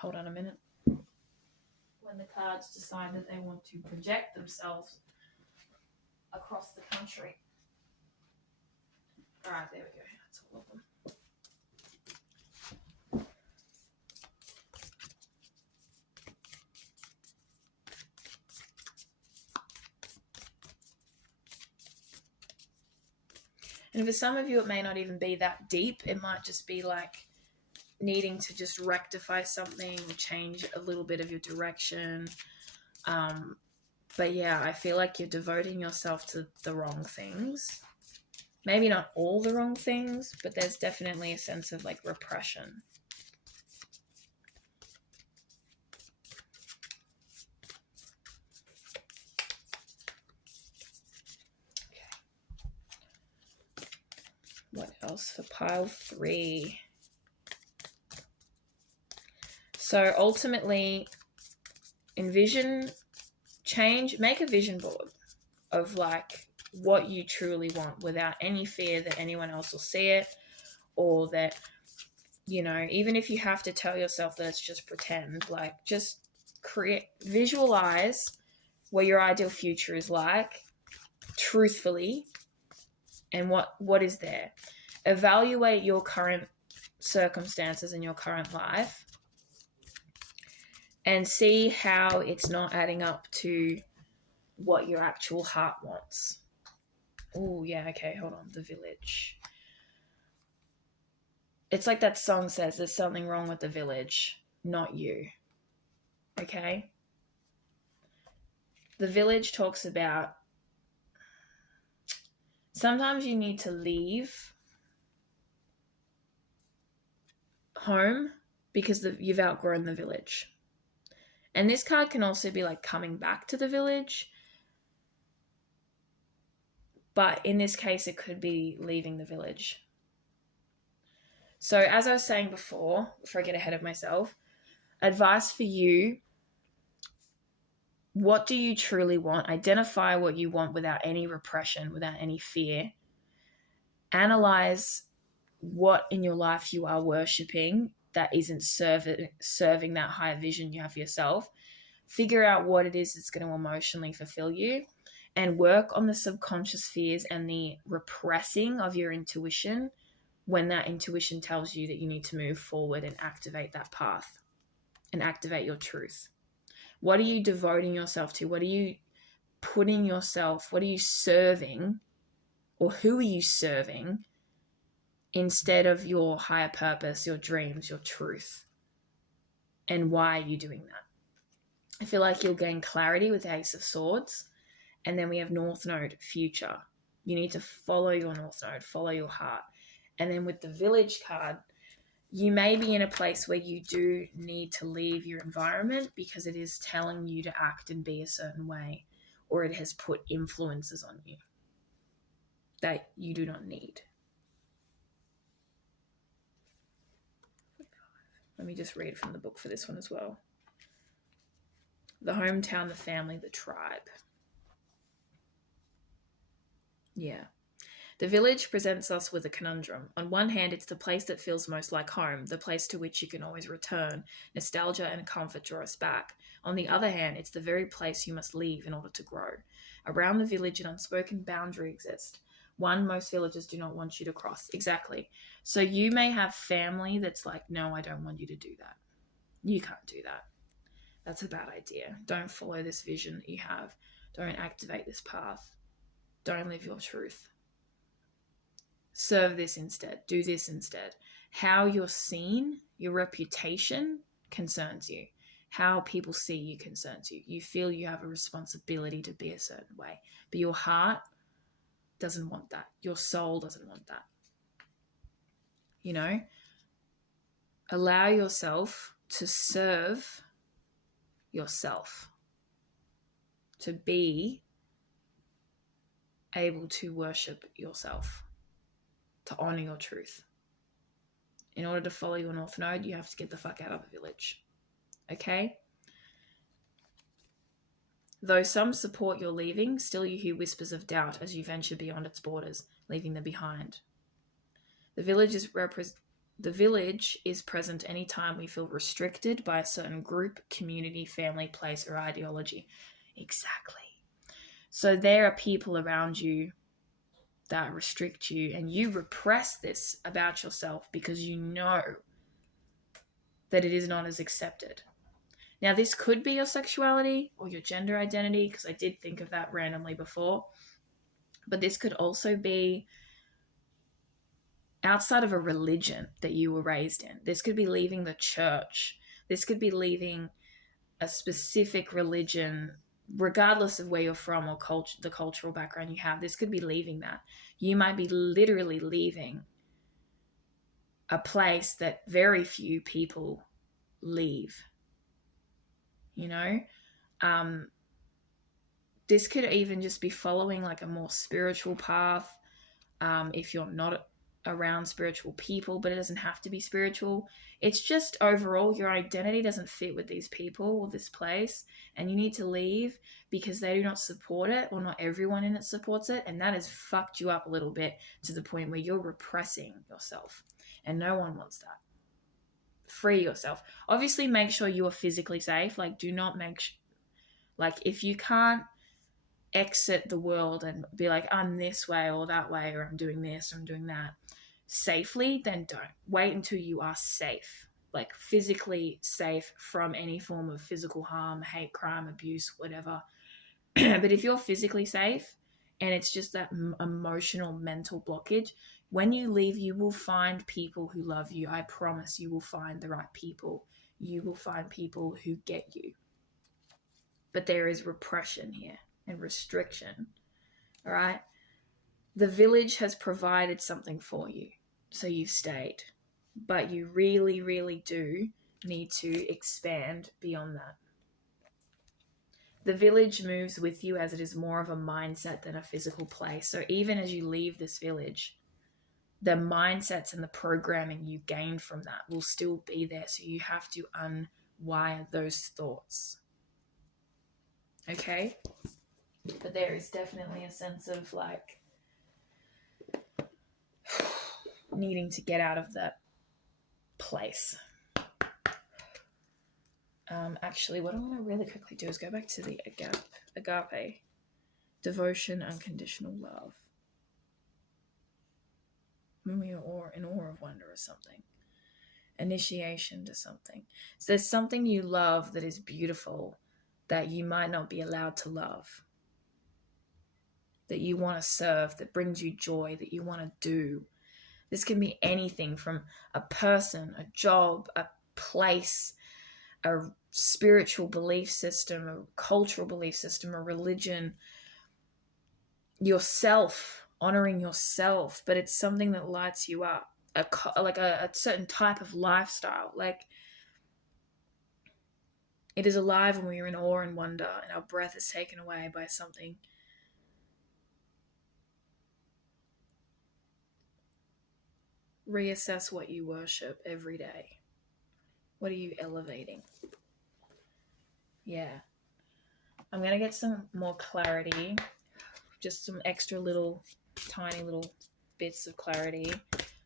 Hold on a minute. When the cards decide that they want to project themselves across the country. All right, there we go. That's all of them. And for some of you, it may not even be that deep. It might just be like needing to just rectify something or change a little bit of your direction. But yeah, I feel like you're devoting yourself to the wrong things. Maybe not all the wrong things, but there's definitely a sense of like repression. What else for pile 3? So ultimately, envision change, make a vision board of like what you truly want without any fear that anyone else will see it, or that, you know, even if you have to tell yourself that it's just pretend, like just visualize what your ideal future is like truthfully, and what is there. Evaluate your current circumstances in your current life and see how it's not adding up to what your actual heart wants. Oh, yeah, okay, hold on. The Village. It's like that song says, there's something wrong with the village, not you. Okay? The Village talks about sometimes you need to leave home because you've outgrown the village. And this card can also be like coming back to the village. But in this case, it could be leaving the village. So as I was saying before I get ahead of myself, advice for you: what do you truly want? Identify what you want without any repression, without any fear. Analyze what in your life you are worshipping that isn't serving that higher vision you have for yourself. Figure out what it is that's going to emotionally fulfill you, and work on the subconscious fears and the repressing of your intuition when that intuition tells you that you need to move forward and activate that path and activate your truth. What are you devoting yourself to? What are you putting yourself, what are you serving, or who are you serving instead of your higher purpose, your dreams, your truth? And why are you doing that? I feel like you'll gain clarity with the Ace of Swords. And then we have North Node, future. You need to follow your North Node, follow your heart. And then with the Village card, you may be in a place where you do need to leave your environment because it is telling you to act and be a certain way, or it has put influences on you that you do not need. Let me just read from the book for this one as well. The hometown, the family, the tribe. Yeah. The village presents us with a conundrum. On one hand, it's the place that feels most like home, the place to which you can always return. Nostalgia and comfort draw us back. On the other hand, it's the very place you must leave in order to grow. Around the village, an unspoken boundary exists. One most villagers do not want you to cross. Exactly. So you may have family that's like, no, I don't want you to do that. You can't do that. That's a bad idea. Don't follow this vision that you have. Don't activate this path. Don't live your truth. Serve this instead. Do this instead. How you're seen, your reputation concerns you. How people see you concerns you. You feel you have a responsibility to be a certain way, but your heart doesn't want that. Your soul doesn't want that. You know, allow yourself to serve yourself, to be able to worship yourself, to honor your truth. In order to follow your North Node, you have to get the fuck out of the village. Okay? Though some support your leaving, still you hear whispers of doubt as you venture beyond its borders, leaving them behind. The village is present any time we feel restricted by a certain group, community, family, place, or ideology. Exactly. So there are people around you that restrict you, and you repress this about yourself because you know that it is not as accepted. Now, this could be your sexuality or your gender identity, because I did think of that randomly before, but this could also be outside of a religion that you were raised in. This could be leaving the church. This could be leaving a specific religion, regardless of where you're from or the cultural background you have. This could be leaving that. You might be literally leaving a place that very few people leave. You know, this could even just be following like a more spiritual path. If you're not around spiritual people, but it doesn't have to be spiritual. It's just overall your identity doesn't fit with these people or this place, and you need to leave because they do not support it, or not everyone in it supports it, and that has fucked you up a little bit to the point where you're repressing yourself, and no one wants that. Free yourself. Obviously, make sure you are physically safe. Like, do not like, if you can't exit the world and be like, I'm this way or that way, or I'm doing this or I'm doing that safely, then don't. Wait until you are safe, like physically safe from any form of physical harm, hate crime, abuse, whatever. But if you're physically safe and it's just that emotional mental blockage, when you leave, you will find people who love you. I promise you will find the right people. You will find people who get you. But there is repression here and restriction. All right? The village has provided something for you, so you've stayed. But you really, really do need to expand beyond that. The village moves with you as it is more of a mindset than a physical place. So even as you leave this village, the mindsets and the programming you gained from that will still be there. So you have to unwire those thoughts. Okay? But there is definitely a sense of like needing to get out of that place. Actually, what I want to really quickly do is go back to the agape, devotion, unconditional love. When we are in awe of wonder or something. Initiation to something. So there's something you love that is beautiful that you might not be allowed to love, that you want to serve, that brings you joy, that you want to do. This can be anything from a person, a job, a place, a spiritual belief system, a cultural belief system, a religion, yourself, honoring yourself, but it's something that lights you up, like a certain type of lifestyle. Like, it is alive when we are in awe and wonder and our breath is taken away by something. Reassess what you worship every day. What are you elevating? Yeah. I'm going to get some more clarity, just some extra little, tiny little bits of clarity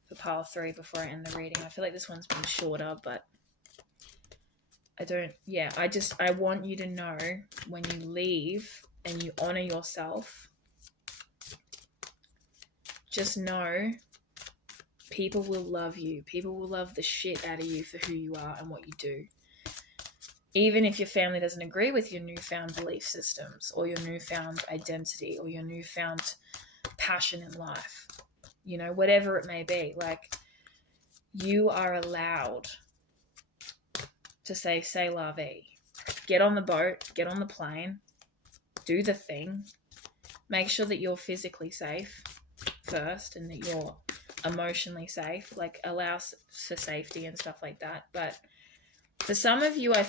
for pile 3 before I end the reading. I feel like this one's been shorter, but I want you to know when you leave and you honor yourself, just know people will love you. People will love the shit out of you for who you are and what you do. Even if your family doesn't agree with your newfound belief systems or your newfound identity or your newfound passion in life, you know, whatever it may be, like, you are allowed to say la vie. Get on the boat, get on the plane, do the thing, make sure that you're physically safe first and that you're emotionally safe, like allow for safety and stuff like that. But for some of you, I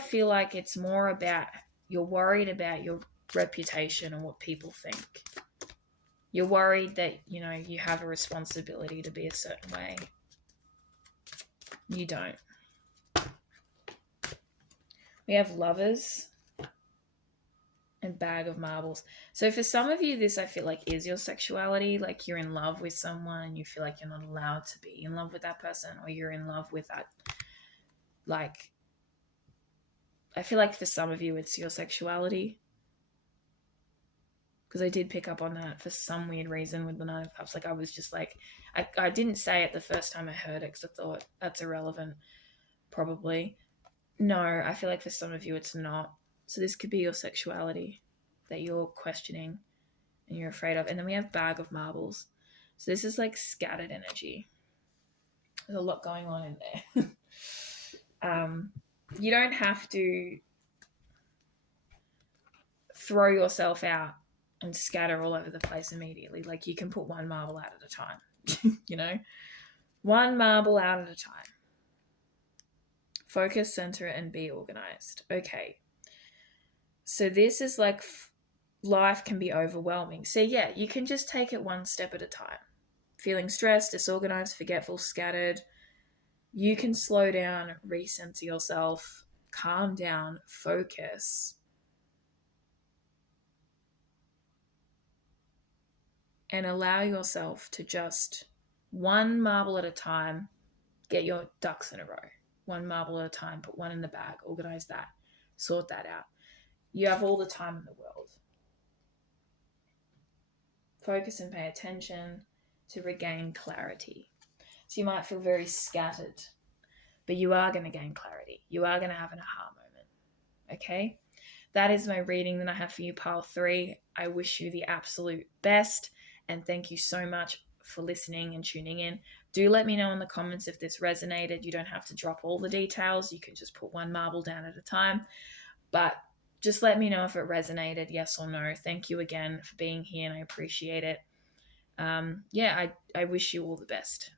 feel like it's more about, you're worried about your reputation and what people think. You're worried that, you know, you have a responsibility to be a certain way. You don't. We have Lovers and Bag of Marbles. So for some of you, this I feel like is your sexuality. Like you're in love with someone and you feel like you're not allowed to be in love with that person, or you're in love with that. Like, I feel like for some of you, it's your sexuality. Because I did pick up on that for some weird reason with the Nine of Cups. Like I was just like, I didn't say it the first time I heard it because I thought that's irrelevant, probably. No, I feel like for some of you it's not. So this could be your sexuality that you're questioning and you're afraid of. And then we have Bag of Marbles. So this is like scattered energy. There's a lot going on in there. You don't have to throw yourself out and scatter all over the place immediately. Like you can put one marble out at a time, you know, one marble out at a time. Focus, center, and be organized. Okay. So this is like life can be overwhelming. So yeah, you can just take it one step at a time. Feeling stressed, disorganized, forgetful, scattered. You can slow down, recenter yourself, calm down, focus. And allow yourself to just one marble at a time, get your ducks in a row. One marble at a time, put one in the bag, organize that, sort that out. You have all the time in the world. Focus and pay attention to regain clarity. So you might feel very scattered, but you are going to gain clarity. You are going to have an aha moment. Okay? That is my reading that I have for you, pile 3. I wish you the absolute best, and thank you so much for listening and tuning in. Do let me know in the comments if this resonated. You don't have to drop all the details. You can just put one marble down at a time. But just let me know if it resonated, yes or no. Thank you again for being here, and I appreciate it. I wish you all the best.